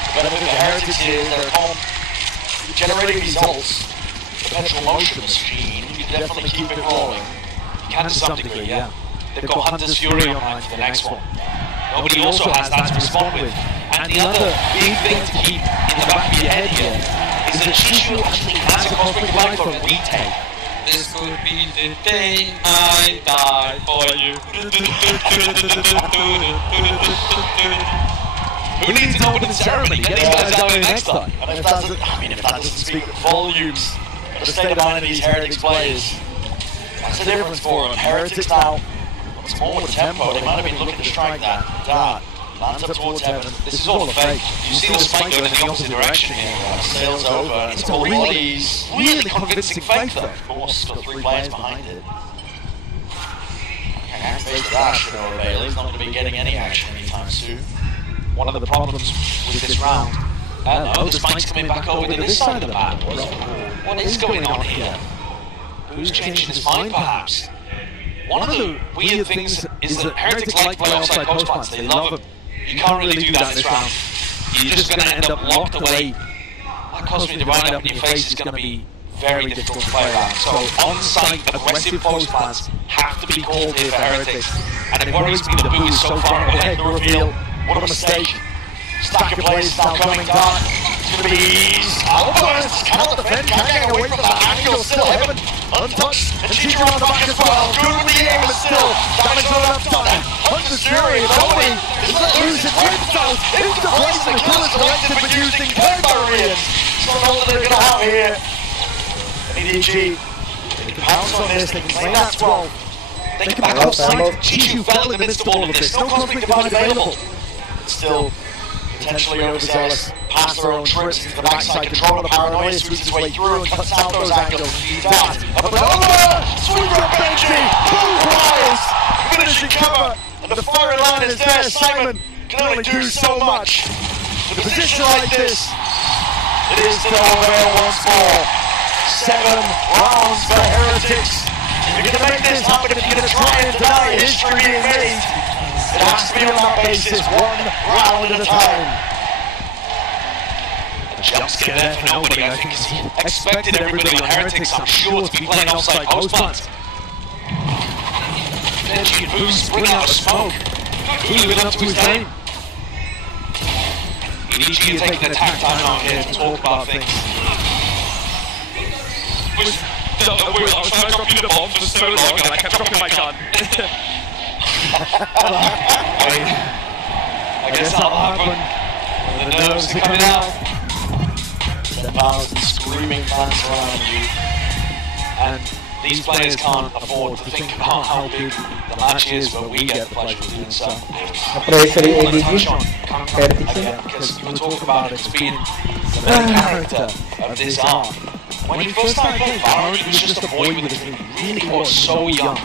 The benefit of the Heretics here is they're generating these ults. The perpetual motion machine, you can definitely keep it rolling. You can to some degree, yeah. They've got Hunter's Fury online for the next one. Nobody also has that to respond with. And the other big thing to keep in the back of your head here is that Chichu actually has a Cosmic Life for retake. This could be the day I die for you. Who needs an opening ceremony? Get these guys out here next time. And if that doesn't, I mean, if that doesn't speak volumes of the state of mind of these Heretics players, that's the difference for them. Heretics now, what's more with tempo, they might have been looking to strike that dart. Lands up towards heaven. This is all a fake. You see the spike going in the opposite direction here. Sails over, and it's a really convincing fake though. Of course, still 3 players behind it. And face the dash for no avail. He's not going to be getting any action anytime soon. One of the problems with this round. Hello, the spike's coming back over to this side of the map. What is going on here? Who's changing his mind, perhaps? One of the weird things is that Heretics like to play offside post plants. They love them. You can't really do that this round. You're just going to end up locked away. That Cosmic Divine up in your face is going to be very difficult to play around. So on-site aggressive post plants have to be called here for Heretics. And it worries me that Boo is so far away. The reveal, what a mistake. Stack of players now coming down. It's going to be Outburst. Cannot defend, can't get away from that angle. Still Heaven untouched. And Chichu on the back as well. Good with the aim, but still damage on the left side. Hunter's Fury, nobody is let loose. It rips out into place. The kill is collected for using Pegarians. So all that they're going to have here. EDG, they can pounce on this, they can claim that 12. They can back off side. Chichu fell in the midst of all of this. No Cosmic Divine available. Still potentially overzealous, past their own trips into the backside, control of the paranoia, squeezes his way through and cuts out those angles. Dart, up and over! Sweep from Benji! Boom flies! Finishing cover! And the firing line is there. Simon can only do so much. With a position like this, it is to no avail once more. 7 rounds for Heretics. If you're going to make this happen, if you're going to try and deny history being made, it has to be on that basis, 1 round at a time. A jump scare there for nobody. I think he expected everybody on Heretics, I'm sure, to be playing offside post plant. Then she can boost, bring out a smoke. Clearly living up to his name. EDG is taking attack time out here to talk about things. I was trying to drop you the bomb for so long and I kept dropping my gun. I guess that'll happen. The nerves are coming out. 10,000 screaming fans around you. And these players can't afford to think about how big the match is when we get the pleasure of doing so. Again, because you talk about it as being the main character of this arc. When he first started playing VALORANT, he was just a boy with a dream. He really was so young.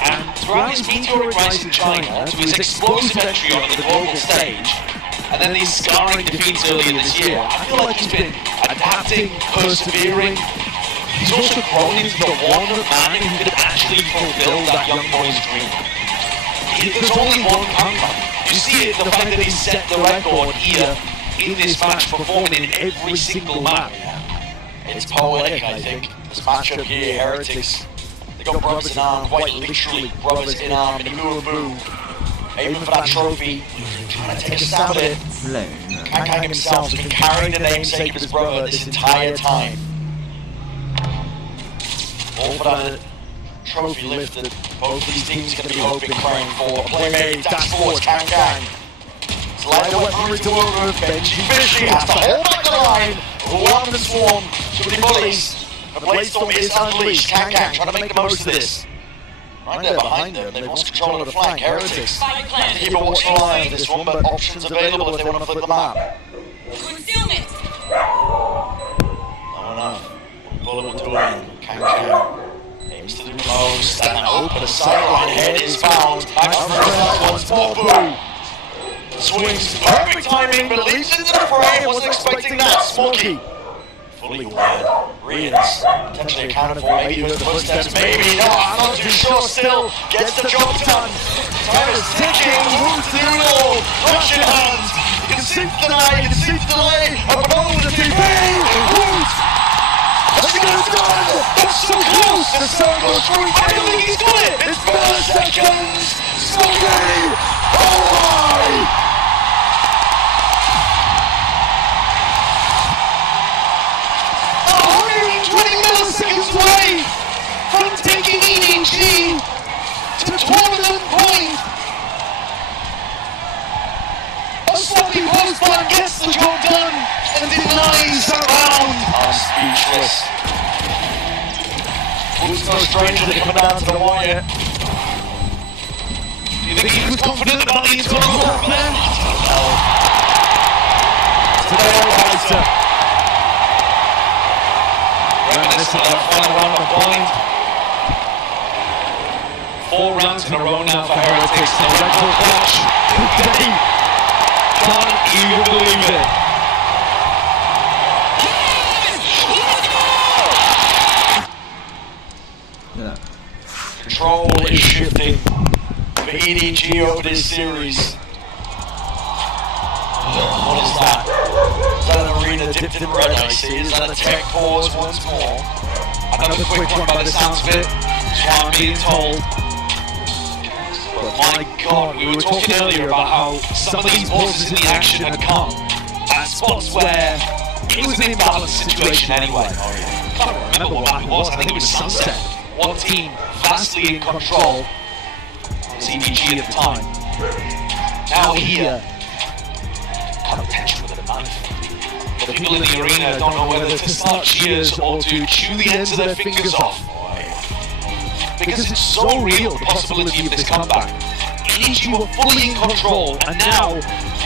And throughout his meteoric rise in China, to his explosive entry onto the global stage, and then these scarring defeats earlier this year, I feel like he's been adapting, persevering. He's also grown into the one man who could actually fulfill that young boy's dream. There's only one comeback. You see it, the fact that he set the record here in this match, performing in every single map. It's poetic, I think. This matchup here, Heretics. They got brothers in arm, quite literally brothers in arm, in Moo, aiming for that trophy, trying to take a stab at it. Kang himself has been carrying the namesake of his brother this entire time. All for that trophy lift that both of these teams are going to be hoping, praying for. A play made, dash forward, Kang. Slide away from it to over, Benji Fishy has to hold back the line. Overwhelmed and swarm, so many bullies. The Bladestorm is unleashed. Kang trying to make the most of this. Right there behind them, they've lost control of the flank. Heretics have to keep a watchful eye on this one, but options available if they want to flip the map. Concealment! Not enough. Bullet will do it. Kang aims to the post, standing open, a sideline head is found. Back from that once more, Boo. Swings, perfect timing, but leaps into the fray. Wasn't expecting that. Smokey, fully aware. Rians, potentially accounted for. Maybe heard the footsteps. Maybe not. I'm not too sure. Still gets the job done. Time is ticking. Who's to do it all? Russian hands. You can see the delay. You can see the delay. Up and over the TV. Who's? I think it's done. That's so close. The circle through. I don't think he's got it. It's 4 seconds. Smokey. Oh my. 20 milliseconds away from taking EDG to tournament point. A sloppy post plan gets the job done and denies the round. I'm speechless. Who's no stranger to come down to the wire? Do you think he was confident about the internal work there? Today, this is the final round of point. 4 rounds in a row now for Heretics. The record clash. Today. Can't even believe it. Yeah. Control is shifting for EDG over this series. What is that? Is that an arena dipped in red, I see? Is that a tech pause once more? Another quick one by the sounds of it. That's what I'm being told. But my God, we were talking earlier about how some of these pauses in the action had come at spots where it was an imbalanced situation anyway. I can't remember what map it was. I think it was Sunset. One team vastly in control. It was EDG at the time. Now here, potential with a knife. The people in the arena don't know whether to start cheers or to chew the ends of their fingers off. Because it's so real, the possibility of this comeback. EDG were fully in control, and now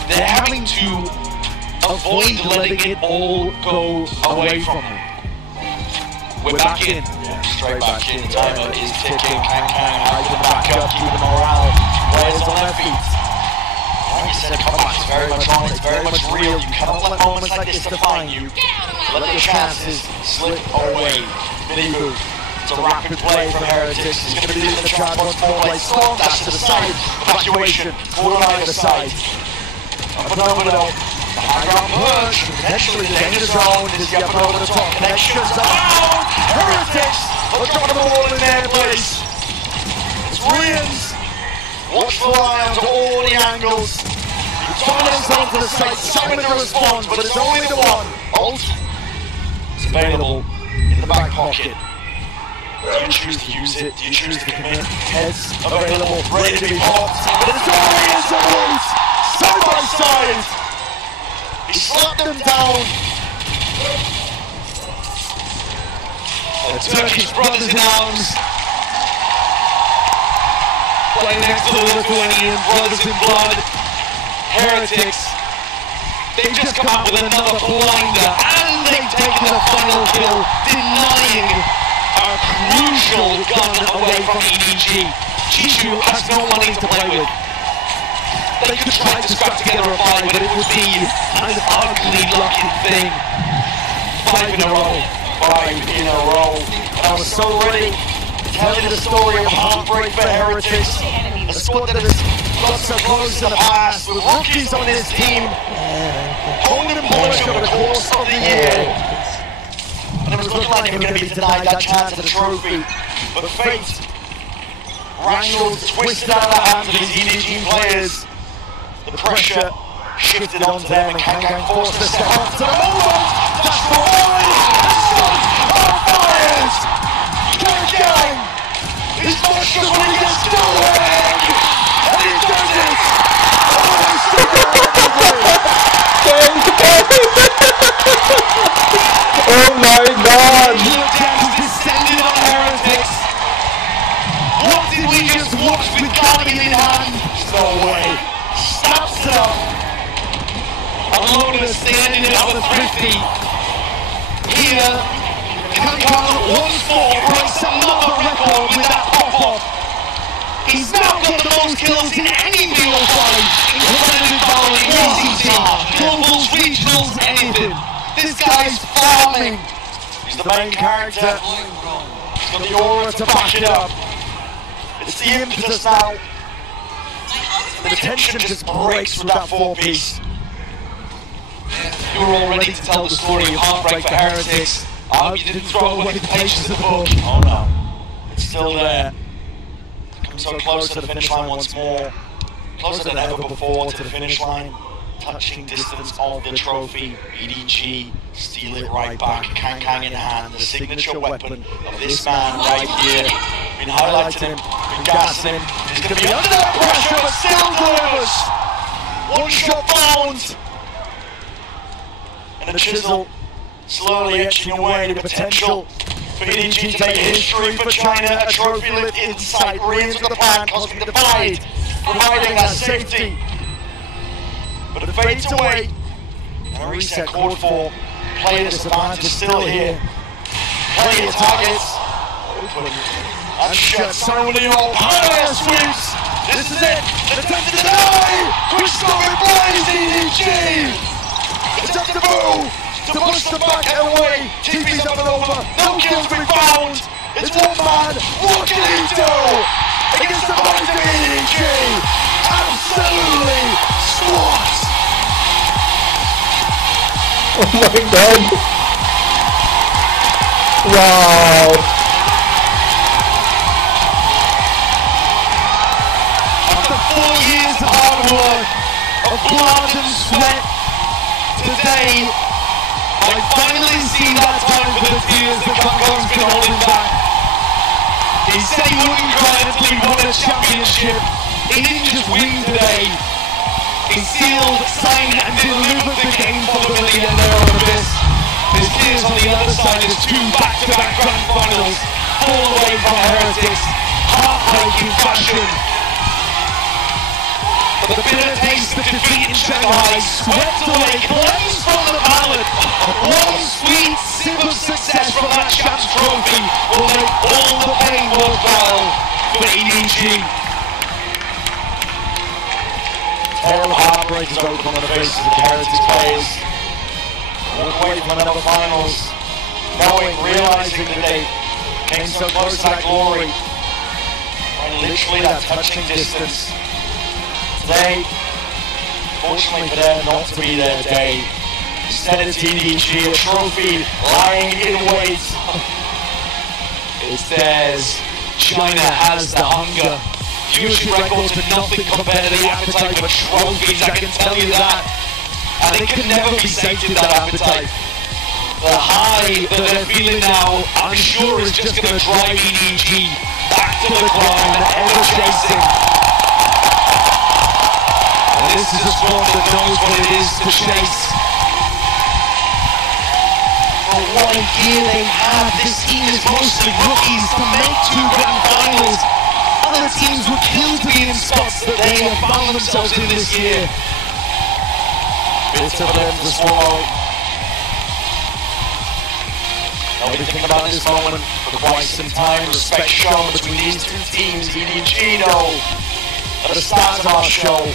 they're having to avoid letting it all go away from them. We're back in. Yeah, straight back in. The timer is ticking. Kang, hyping back up, keeping morale. Players on their feet. Like I said, comeback's very much on, it's very much real. You cannot let moments like this define you. Let the chances slip away. Mini-boot. It's a rapid play from Heretics. He's going to be leaving the track once more. Play storm dash to the side. Evacuation. Forward on either side. Up and over the high ground push. Potentially the danger zone. Is the up and over the top. Connections around. Heretics are dropping the ball in their place. It's Rians. Watchful eye onto all the angles. Dominates onto the side. Simon to respond, but it's only the one. Ult. It's available in the back pocket. Do you choose to use it? Do you choose to commit? Heads available, ready to be popped. But it's all Rians and Roots, side by side. He slapped them down. The Turkish brothers in arms. Playing next to the Lithuanian brothers in blood. Heretics. They've just come out with another blinder and they've taken the final kill, denying a crucial gun away from EDG. Chishu has no money to play with. They could try to scrap together a 5, but it would be an ugly looking thing. 5 in a row. 5 in a row. And I was so ready to tell you the story of heartbreak for Heretics. A squad that has got so close in the past, with rookies on his team, holding and polishing over the course of the year. And it was looking like they were going to be denied that chance at a trophy. But fate wrangled, twisted out of the hands of these EDG players. The pressure shifted onto them and Kang forced to step up to the moment. That's for one! And fires! Kang! His monstrous ring is still winning! And he does it! Oh my god! RiotGames descended on Heretics. What did we just watch with Guardian in hand? No way. Snaps it up. Alona standing at the 50. Here, Kankan once more breaks another record with that pop-off. He's now got the most kills in any VO5, in competitive VALORANT, VCT, globals, regionals, anything. This guy's farming. He's the main character. He's got the aura to back it up. It's the impetus now. And the tension just breaks with that 4-piece. You were all ready to tell the story of heartbreak for Heretics. I hope you didn't throw away the pages of the book. Oh no. It's still there. Come so close to the finish line once more. Closer than ever before to the finish line. Touching distance of the trophy. EDG steal it right back. Kang in hand. The signature weapon of this man right here. Been highlighting him. Been gassing him. He's going to be under that pressure but still delivers. One shot found. And the chisel slowly etching away the potential for EDG to make history for China. A trophy lift in sight. Rians with the plan, Cosmic Divide, providing that safety. But it fades away. And a reset called for. Player disadvantage still here. Plenty of targets. Open and shut. Simon Leon, Pioneer sweeps. This is it. Attempt to deny. Quick scoring plays EDG. It's up to Boo to push them back and away. TP's up and over. No kills to be found. It's one man. What can he do against the mighty EDG? Absolutely squat. Oh my god! Wow! After 4 years of hard work, of blood and sweat, today I finally see that time for the tears that Kankan's been holding back. He said he wouldn't cry until he won a championship. He didn't just win today. He sealed, signed and delivered the game probably and there on Abyss. His tears on the other side is 2 back-to-back Grandfinals, fall away from Heretics, heartbreaking fashion. But the bitter taste of defeat in Shanghai swept away, cleansed from the palate. One sweet sip of success from that Champs Trophy will make all the pain worthwhile for EDG. Tail high. eyes just open on the faces of the Heritage players. Walk away from another finals, knowing, realising that they came so close to that glory. And literally that touching distance. Today, fortunately for them, not to be their day. Instead it's EDG, a trophy lying in wait. It's theirs. China has the hunger. Viewership records are nothing compared to the appetite for trophies, I can tell you that. And it can never be sated, that appetite. The high that they're feeling now, I'm sure is just going to drive EDG back to the climb that ever chasing. And this is a squad that knows what it is to chase. For what a year they have, this team is mostly rookies to make 2 Grandfinals. Other teams would kill to be in spots that they have found themselves in this year. Bitter for them to swallow. They'll be thinking about this moment for quite some time. Respect shown between these 2 teams. EDG know at the start of our show.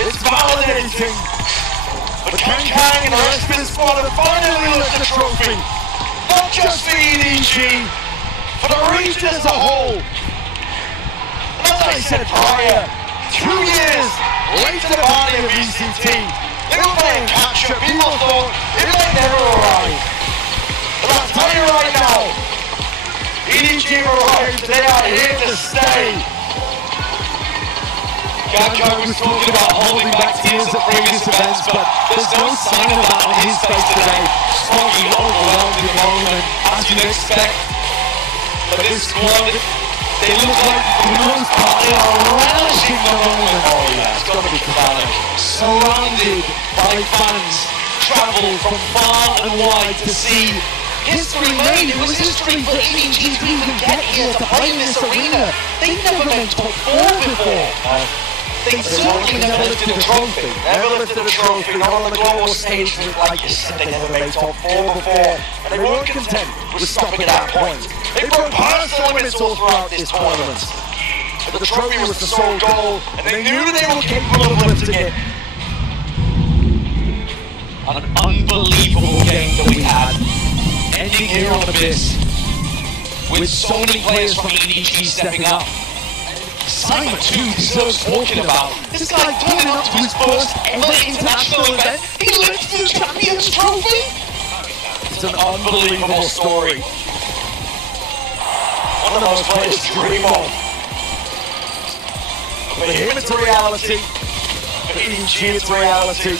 It's validating. But Kang and the rest of his squad have finally lifted the trophy. Not just for EDG, for the region as a whole. And as I said prior, 2 years late to the party of VCT. They were playing catch-up. People thought it might never arrive. But I'll tell you right now, EDG arrived. They are here to stay. Gaggo was talking about holding back tears at previous events, but there's no sign of that on his face today. Smoggy overwhelmed in the moment, as you'd expect. But this squad, they look like, for the most part, they are relishing the moment. Oh yeah, it's got to be cathartic. Surrounded by fans, travelled from far and wide to see history made. It was history for EDG to even get here to play in this arena. They've never been top 4 before. They certainly never lifted a trophy. Never lifted a trophy, not on the global stage. Like you said, they never made top 4 before. And they weren't content with stopping at that point. They broke past the limits all throughout this tournament. But the trophy was the sole goal, and they knew they were capable of lifting it. An unbelievable game that we had. Ending here on Abyss. With so many players from EDG stepping up. Simon too deserves talking about. This guy turning up to his first ever international event. He lifted the Champions Trophy. It's an unbelievable story. One of those players to dream of. For him it's a reality. For EDG it's a reality.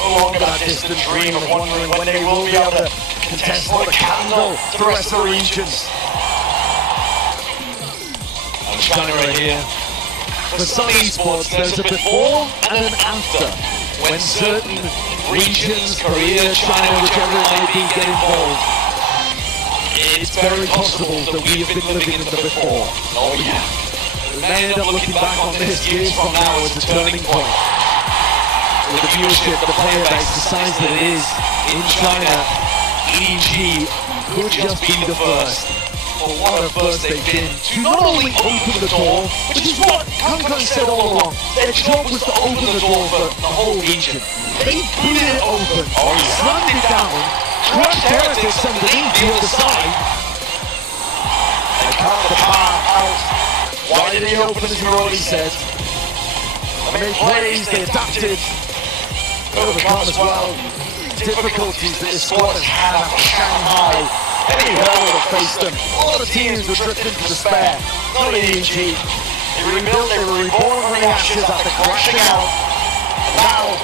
No longer that distant dream of wondering when they will be able to contest for the candle to the rest of the regions. China right here. For some esports, there's a before and an after. When certain regions, Korea, China, whichever it may be, get involved. It's very possible that we have been living in the before. Oh yeah. We may end up looking back on this years from now as a turning point. With the viewership, the player base, the size that it is in China, EDG could just be the first. But what a first they've been to not only open the door, which is what Kang said all along. Their job was to open the door for the whole region. They put it open, slammed it down, crushed Heretics underneath the other side. They cut the path out. Why did they open, as you already said? They made plays, they adapted, overcome as well difficulties that this squad has had after Shanghai. Any hell would have faced them. All the teams were drifting into despair. Not EDG. They rebuilt, they were reborn from the ashes after crashing out. Now,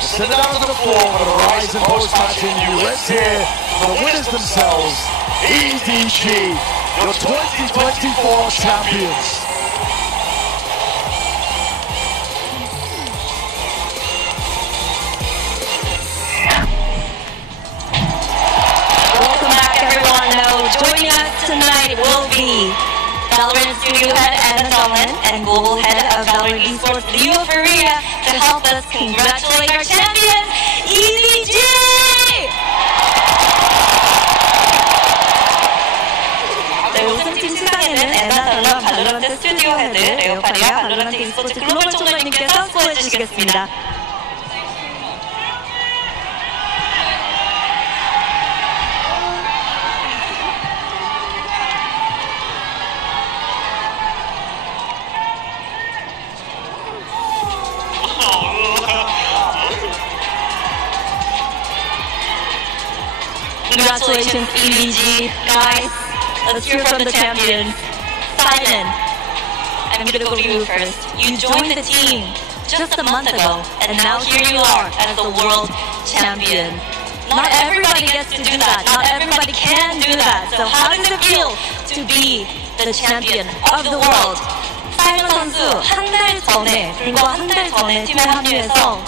sitting down on the floor for the Horizon post-match interview. Let's hear the winners themselves. EDG, your 2024 champions. Joining us tonight will be VALORANT Studio Head Anna Dolan and Global Head of VALORANT Esports Leo Faria to help us congratulate our champion, EDG! 네, 우승팀 시상에는 애나 달러 발로란트 스튜디오 헤드 레오 파리아 발로란트 e스포츠 글로벌 총괄님께서 수고해 주시겠습니다. Congratulations, EDG. Guys, let's hear from the champions. Simon, I'm going to go to you first. You joined the team just a month ago, and now here you are as the world champion. Not everybody gets to do that. Not everybody can do that. So how does it feel to be the champion of the world? 사이먼 선수, 불과 한 달 전에 팀에 합류해서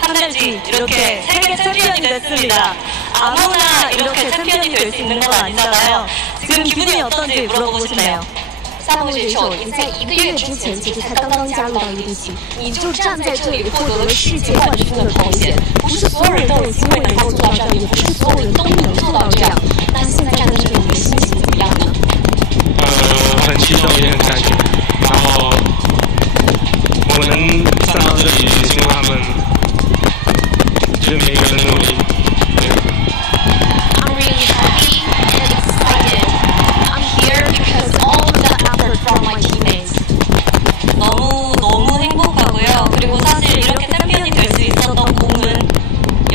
한 달 뒤 이렇게 세계 챔피언이 됐습니다. 아무나 이렇게 챔피언이 될 수 있는 건 아니잖아요. 지금 기분이 어떤지 물어보고 싶네요.3位选手，你在1个月之前其实才刚刚加入到EDG，你就站在这里获得了世界冠军的头衔，不是所有人都有机会能够做到这样，也不是所有人都能做到这样。那现在站在这里，你的心情怎么样呢？很激动，也很开心。然后我能站到这里，是因为他们，就是每一个人的努力。I'm really happy and excited. I'm here because all the effort from my teammates. 너무 행복하고요. 그리고 사실 이렇게 챔피언이 될 수 있었던 공은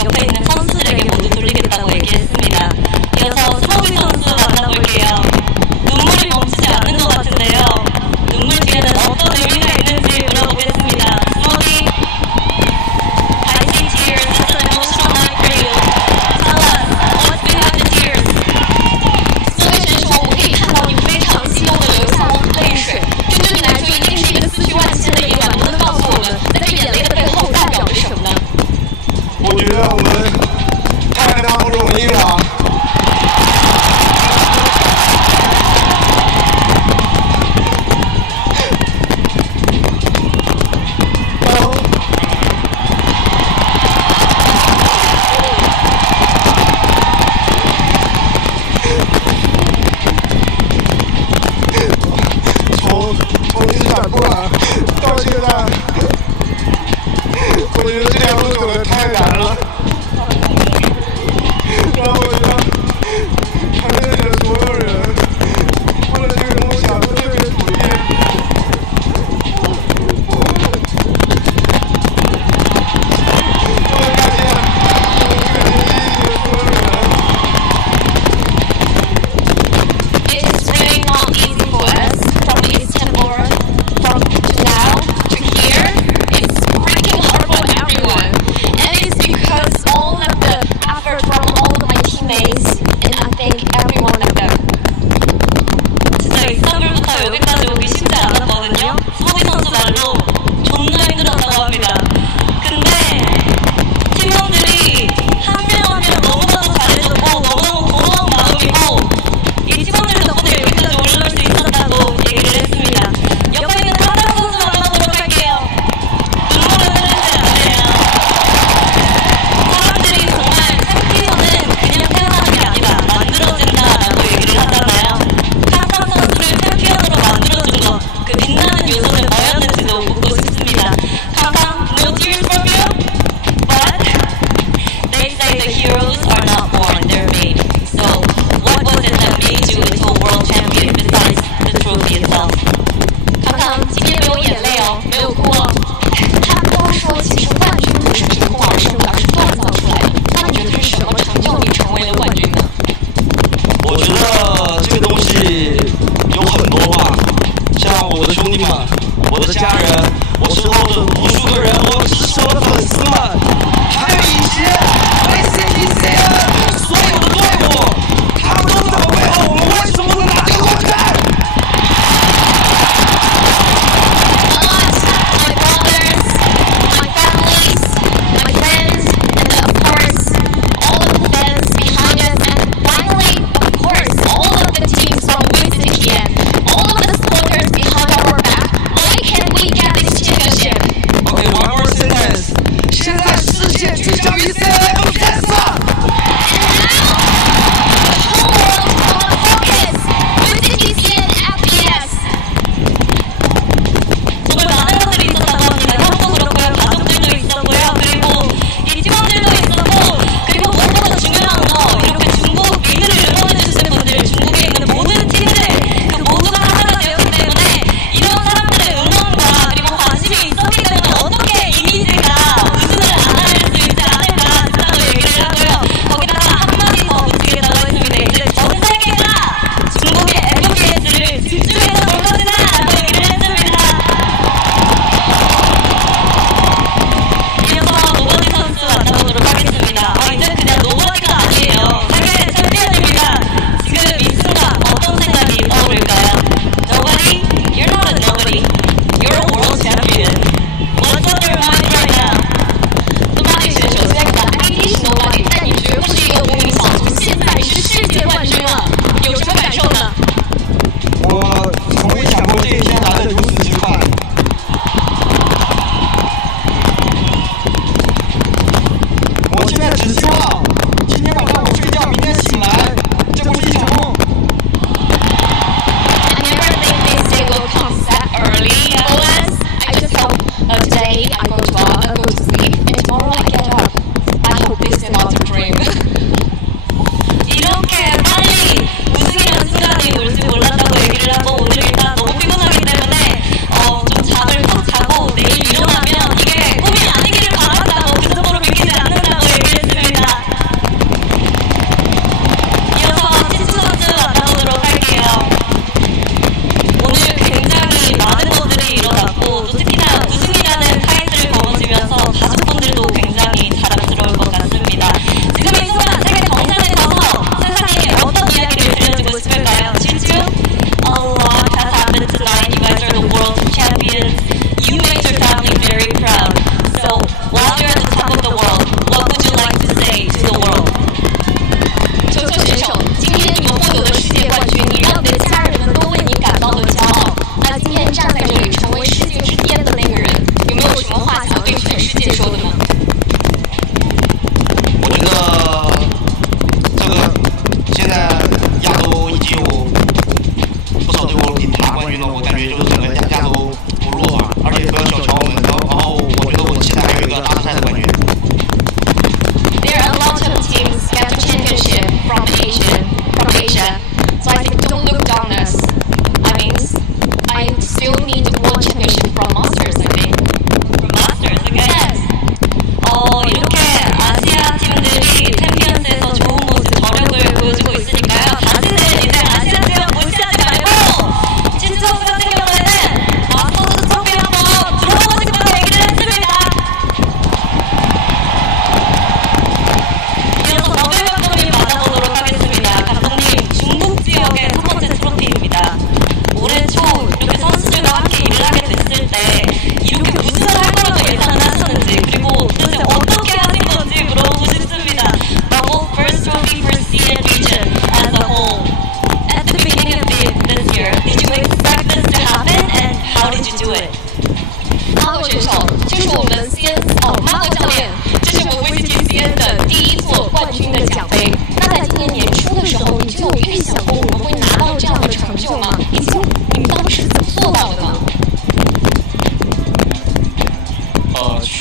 옆에 있는 선수들에게 모두 돌리겠다고 얘기했습니다. 이어서 스노비 선수 만나볼게요. 눈물이 멈추지 않는 것 같은데요. 눈물 뒤에는 어떤 의미가 있는지 물어보겠습니다. 스노비.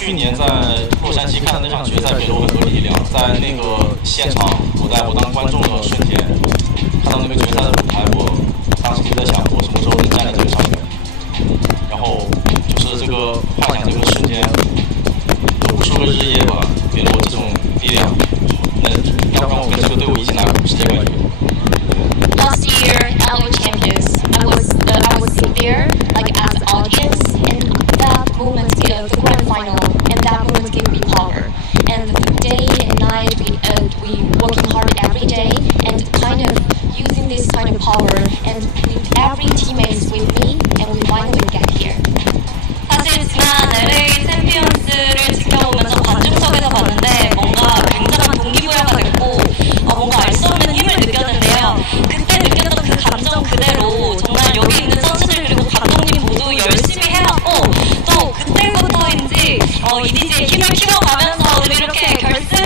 去年在洛杉矶看的那场决赛给了我很多力量，在那个现场，我当观众的瞬间，看到那个决赛的舞台，我当时就在想，我什么时候能站在这个上面？然后就是这个幻想这个瞬间，有无数个日夜吧，给了我这种力量，要不然我跟这个队伍一起拿世界冠军。Last year, VALORANT Champions, I was there like as an audience, and that moment of the grand final, and that moment gave me power. And day and night, we working hard every day, and kind of using this kind of power, and every teammate is with me, and we finally get here. 사실 지난 LA 챔피언스를 지켜보면서 관중석에서 봤는데 뭔가 굉장한 동기부여가 됐고 뭔가 알 수 없는 힘을 느꼈는데요. 그때 느꼈던 그 감정 그대로 정말 여기 있는 선수들 그리고 감독님 모두 열심히 해왔고 또 그때부터인지 EDG의 힘을 키워가면서 이렇게 결승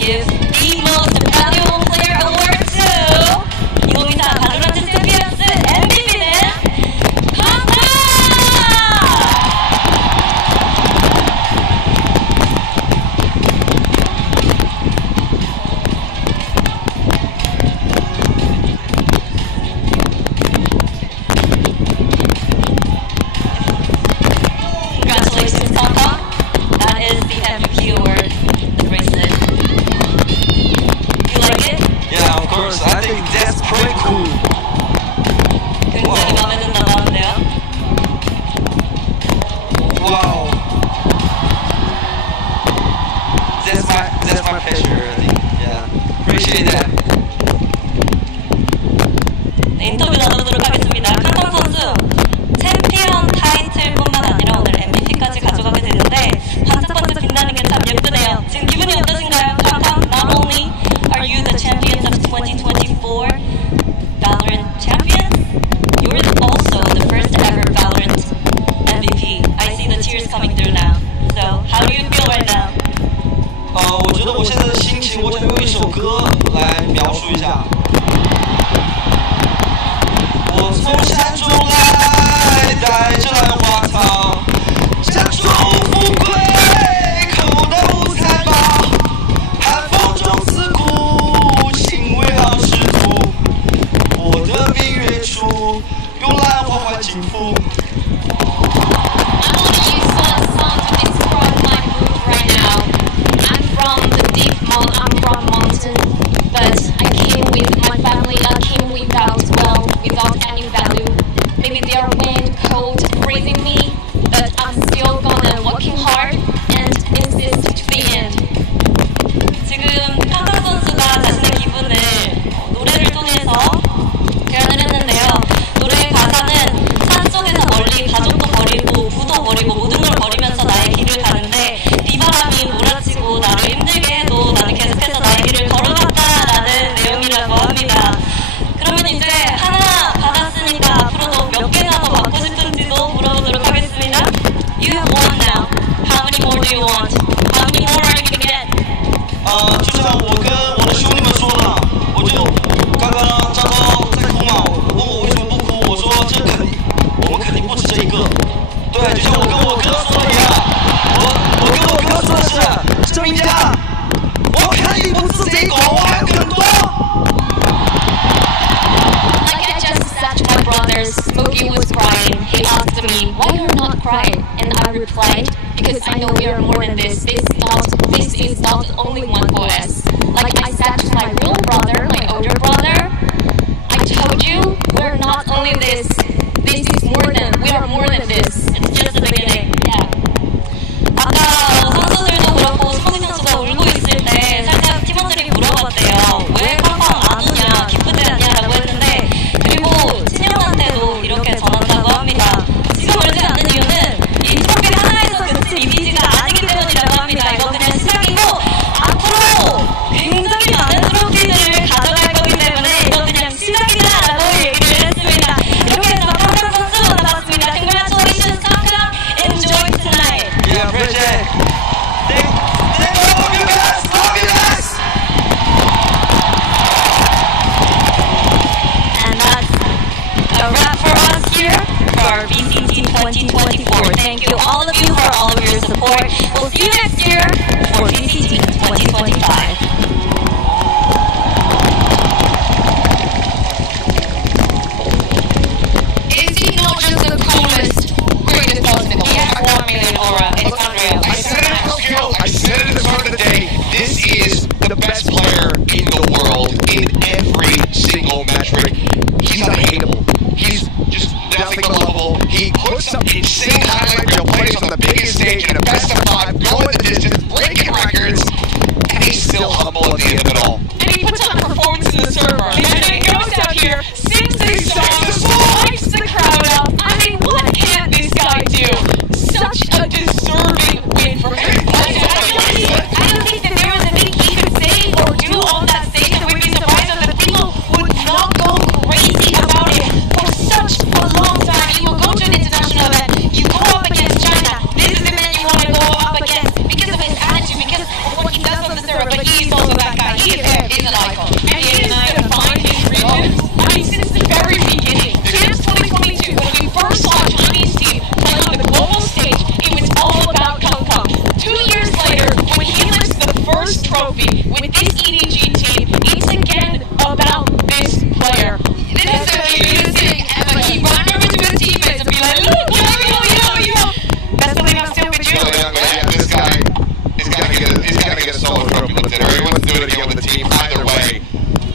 give the most valuable player award to 2024 VALORANT Champions MVP는 강강! Congratulations, Kong. That is the MVP award, the bracelet. You like it? Yeah, of course. I think that's pretty cool. 굉장히 마음에 든다고 하는데요. Wow. That's my pleasure, I think. Yeah. Appreciate that. 네, 인터뷰 나누도록 하겠습니다. 캉캉 선수, 챔피언 타이틀뿐만 아니라 오늘 MVP까지 가져가게 되는데 반짝반짝 빛나는 게 참 예쁘네요. 지금 기분이 어떠신가요? 캉캉, not only are you the champions of 2024 VALORANT Champions, you're also the first ever VALORANT MVP. I see the tears coming through now. So, how do you feel right now? 我觉得我现在的心情，我想用一首歌来描述一下。我从山中来，带着兰花草，家中富贵，口袋财宝，寒风中自顾，心为好仕途。我的明月处，用兰花换金肤。I want to use a song to describe my mood right now. I'm from the deep I'm from mountain, but I came with my family. I came without wealth, without any value. Maybe they are wind, cold, freezing me, but I'm still gonna working hard and insist to the end. 지금 캉캉 선수가 자신의 기분을 노래를 통해서 표현을 했는데요. 노래의 가사는 산속에서 멀리 가족도 버리고 부도 버리고 모든 걸 버리면서 나의 길을 가는데 비바람이 몰아치고 나를 힘들게 해도 나는 계속해서 나의 길을 걸어갔다라는 내용이라고 합니다. 그러면 이제 하나 받았으니까 앞으로도 몇 개나 더 받고 싶은지도 물어보도록 하겠습니다. You have one now. How many more do you want? How many more are you gonna get? 就像我跟我的兄弟们说的，我就刚刚张涛在哭嘛，问我为什么不哭，我说这肯定，我们肯定不止这一个。对，就像我跟我哥说的一样，我跟我哥说的是，郑明佳，我肯定不止这一个，我还有更多。Like I just said to my brothers, Smokey was crying. He asked me, why you're not crying? And I replied, because I know we are more than this. This is not only one for us. Like I said to my real brother, my older brother, I told you, we're not only this. This is more than, we are more than this. It's just the beginning. Yeah. 아까 선수들도 그렇고 스모키 선수가 울고 있을 때 살짝 팀원들이 물어봤대요. 왜 캉캉 안 우냐, 기쁘지 않냐라고 했는데 그리고 친형한테도 이렇게 전한다고 합니다. 지금 울지 않는 이유는 이 트로피 하나에서 그칠 이미지가 아니기 때문이라고 합니다. 이거 그냥 시작이고 앞으로 굉장히 많은 트로피들을 가져갈 거기 때문에 이거 그냥 시작이다라고 얘기를 했습니다. 이렇게 해서 캉캉 선수 만나봤습니다. Congratulations, 캉캉. Enjoy tonight. Yeah, appreciate. Thank all of you guys. Love you guys. And that's a wrap for us here for our VCT 2024. Thank you all of you for all of your support. We'll see you next year for VCT 2025. Is he not just the coolest, greatest possible? He has 1 million aura. It's unreal. I said it at skill. I said it at the start of the day. This is the best player in the world in every single metric. He's unhateable. He's just nothing but lovable. He puts up insane highlight reel plays on the biggest stage in a best of 5, going the distance, breaking records, and he's still humble at the end of it all. And he puts on a performance in the server. And then he goes out here, sings these songs, lights the crowd up. I mean, what can't this guy do? Such a deserving win for him. I don't think that there was anything he could say or do on that stage that would be surprised that the people would not go crazy about it for such a long time. You will go to an international event, you go up against China. This is the man you want to go up against because of his attitude, because of what he does on the server. But he's also with this EDG team, it's again about this player. This is so amusing. Emma, he ran over to his teammates and be like, look, yo. Best believe I'm still with you. Yeah, this guy is gonna get a solo trophy with it, or he wants to do it again with the team. Either way.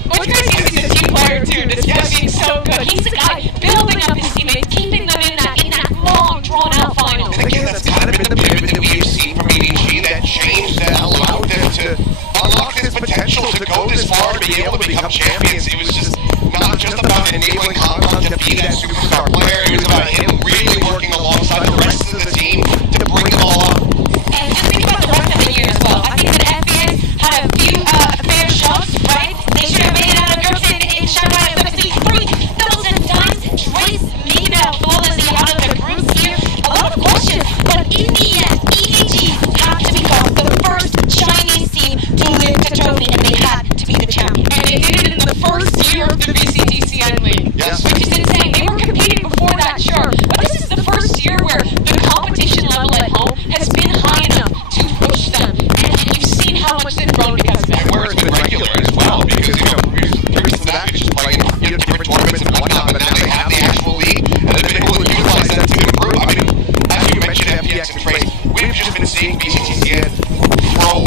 What's crazy is he's a team player too, despite being so good. He's the guy building up his teammates, keeping them in that long, drawn-out final. And again, that's kind of been the pivot that we've seen from EDG, that change that allowed them to unlock this potential to go this far and be able to become champions. It was just not just about enabling Kankan to be that superstar player. It was about him really working alongside the rest of the team to bring them all up. And just think about the rest of the year as well. I think that FBX had a few fair shots, right? They should have made it out of groups in Shanghai 3,000 times. Trace made it out flawlessly out of the groups here. A lot of questions, but in the end, EDG had to become the first Chinese team to lift the trophy, and they had to be the champion. And they did it in the first year of the VCT CN League. Yes. Which is insane. They were competing before that, sure. But this is the first year where the competition level at home has been high enough to push them. And you've seen how much they've grown because of And it. where it's been regular as well, because, previous to that, it's just playing, different tournaments and whatnot, but now they have the actual league, and they've been able to utilize that to improve. I mean, as you mentioned, FPX and Trace, we've just been seeing VCT grow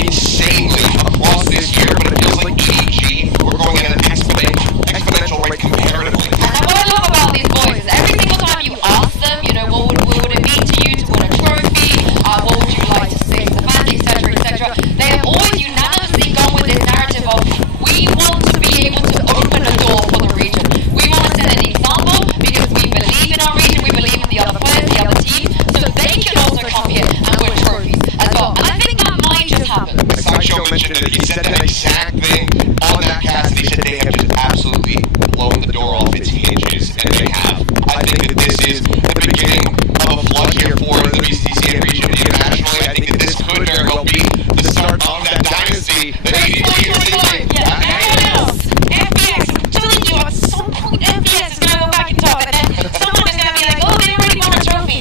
insanely across this year, but it feels like EDG, we're going at an exponential rate comparatively. And what I love about these boys is every single time you ask them, what would it mean to you to win a trophy? What would you like to say to the fans, etc. They have always unanimously gone with this narrative of we want to be able to open a door for the region. We want to set an example because we believe in our region, we believe in the other players, the other teams, so they can also come here and win trophies as well. And I think that might just happen. Sideshow mentioned that he said that exact thing on that cast, and he said they have just absolutely blown the door off its hinges, and they have. I think that this is the beginning of a flood here for the VCT region internationally. I think that this could very well be the start of that dynasty that EDG is seeing. FBX, I'm telling you, at some point FBX is going to go back and talk, and then someone is going to be like, oh, they already won a trophy.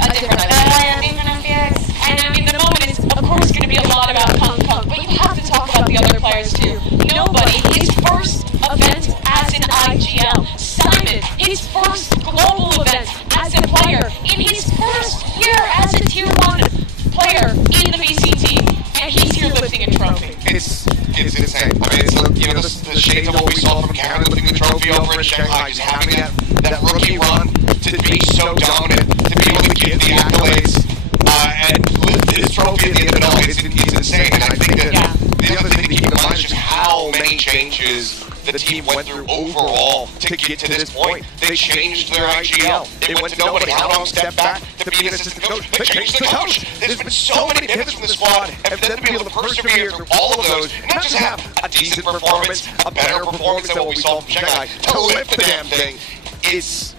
A different FBX. And I mean, the moment is, of course, going to be a lot about Kankan, but you have to talk about the other players too. Nobody, his first event as an IGL. Simon, his first global event as a player. In his first year as a Tier 1 player in the VCT. And he's here lifting a trophy. It's insane. I mean, it's the shades of what we saw from Karen lifting the trophy over in Shanghai, just having that rookie run to be so dominant, to be able to give the accolades and lift his trophy at the end of it all. It's insane. And I think that the other thing to keep in mind is just how many changes the team went through overall to get to this point. They changed their IGL. They went to nobody. How long step back to be an assistant coach? They changed the coach. There's been so many pivots from the squad, and for them to be able to persevere through all of those, and not just have a decent performance, a better performance than what we saw from Shanghai, to lift the damn thing, it's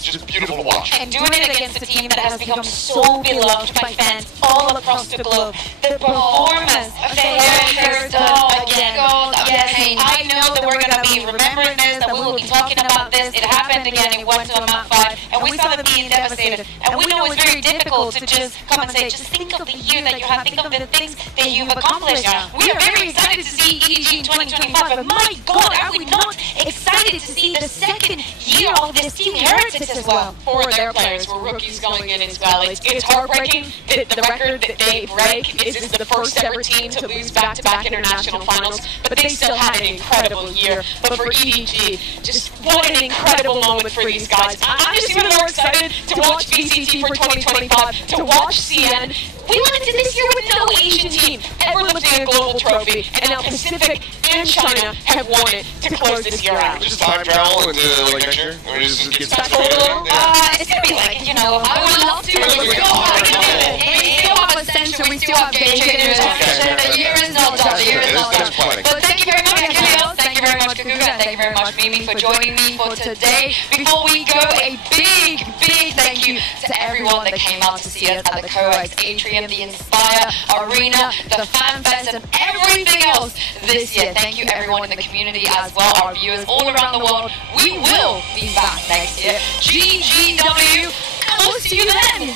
just beautiful to watch. And doing it against a team that has become so beloved by fans all across the globe. The performance of the characters again. Yes, I know that we're going to be remembering this, that we will be talking about this. It happened again, it went to a map 5, and we saw them being devastated. And we know it's very difficult to just come and say, just think of the year that you have, think of the things that you've accomplished. We are very excited to see EDG in 2025, but my God, are we not excited to see the second year of this team heritage as well? For their players, for rookies going in as well. It's heartbreaking that the record that they break is the first ever team to lose back-to-back international finals, but they still had an incredible year. But for EDG, just what an incredible moment for these guys. I'm just even more excited to watch VCT for 2025, to watch CN. We went into this year with no Asian team ever lifting a global trophy, and now Pacific and China have won it to close this year out. Just time travel into next year? Or just get it's gonna be like, I would love to. We still have Ascension, we still have Game Changers. The year is not done. But thank you very much, Kilios. Thank you very much, Kakuga. And thank you very much, Mimi, for joining me for today. Before we go, a big thank you to everyone that came out to see us at the COEX Atrium, the Inspire Arena, the Fan Fest, and everything else this year. Thank you, everyone in the community as well, our viewers all around the world. We will be back next year. GGW, and we'll see you then.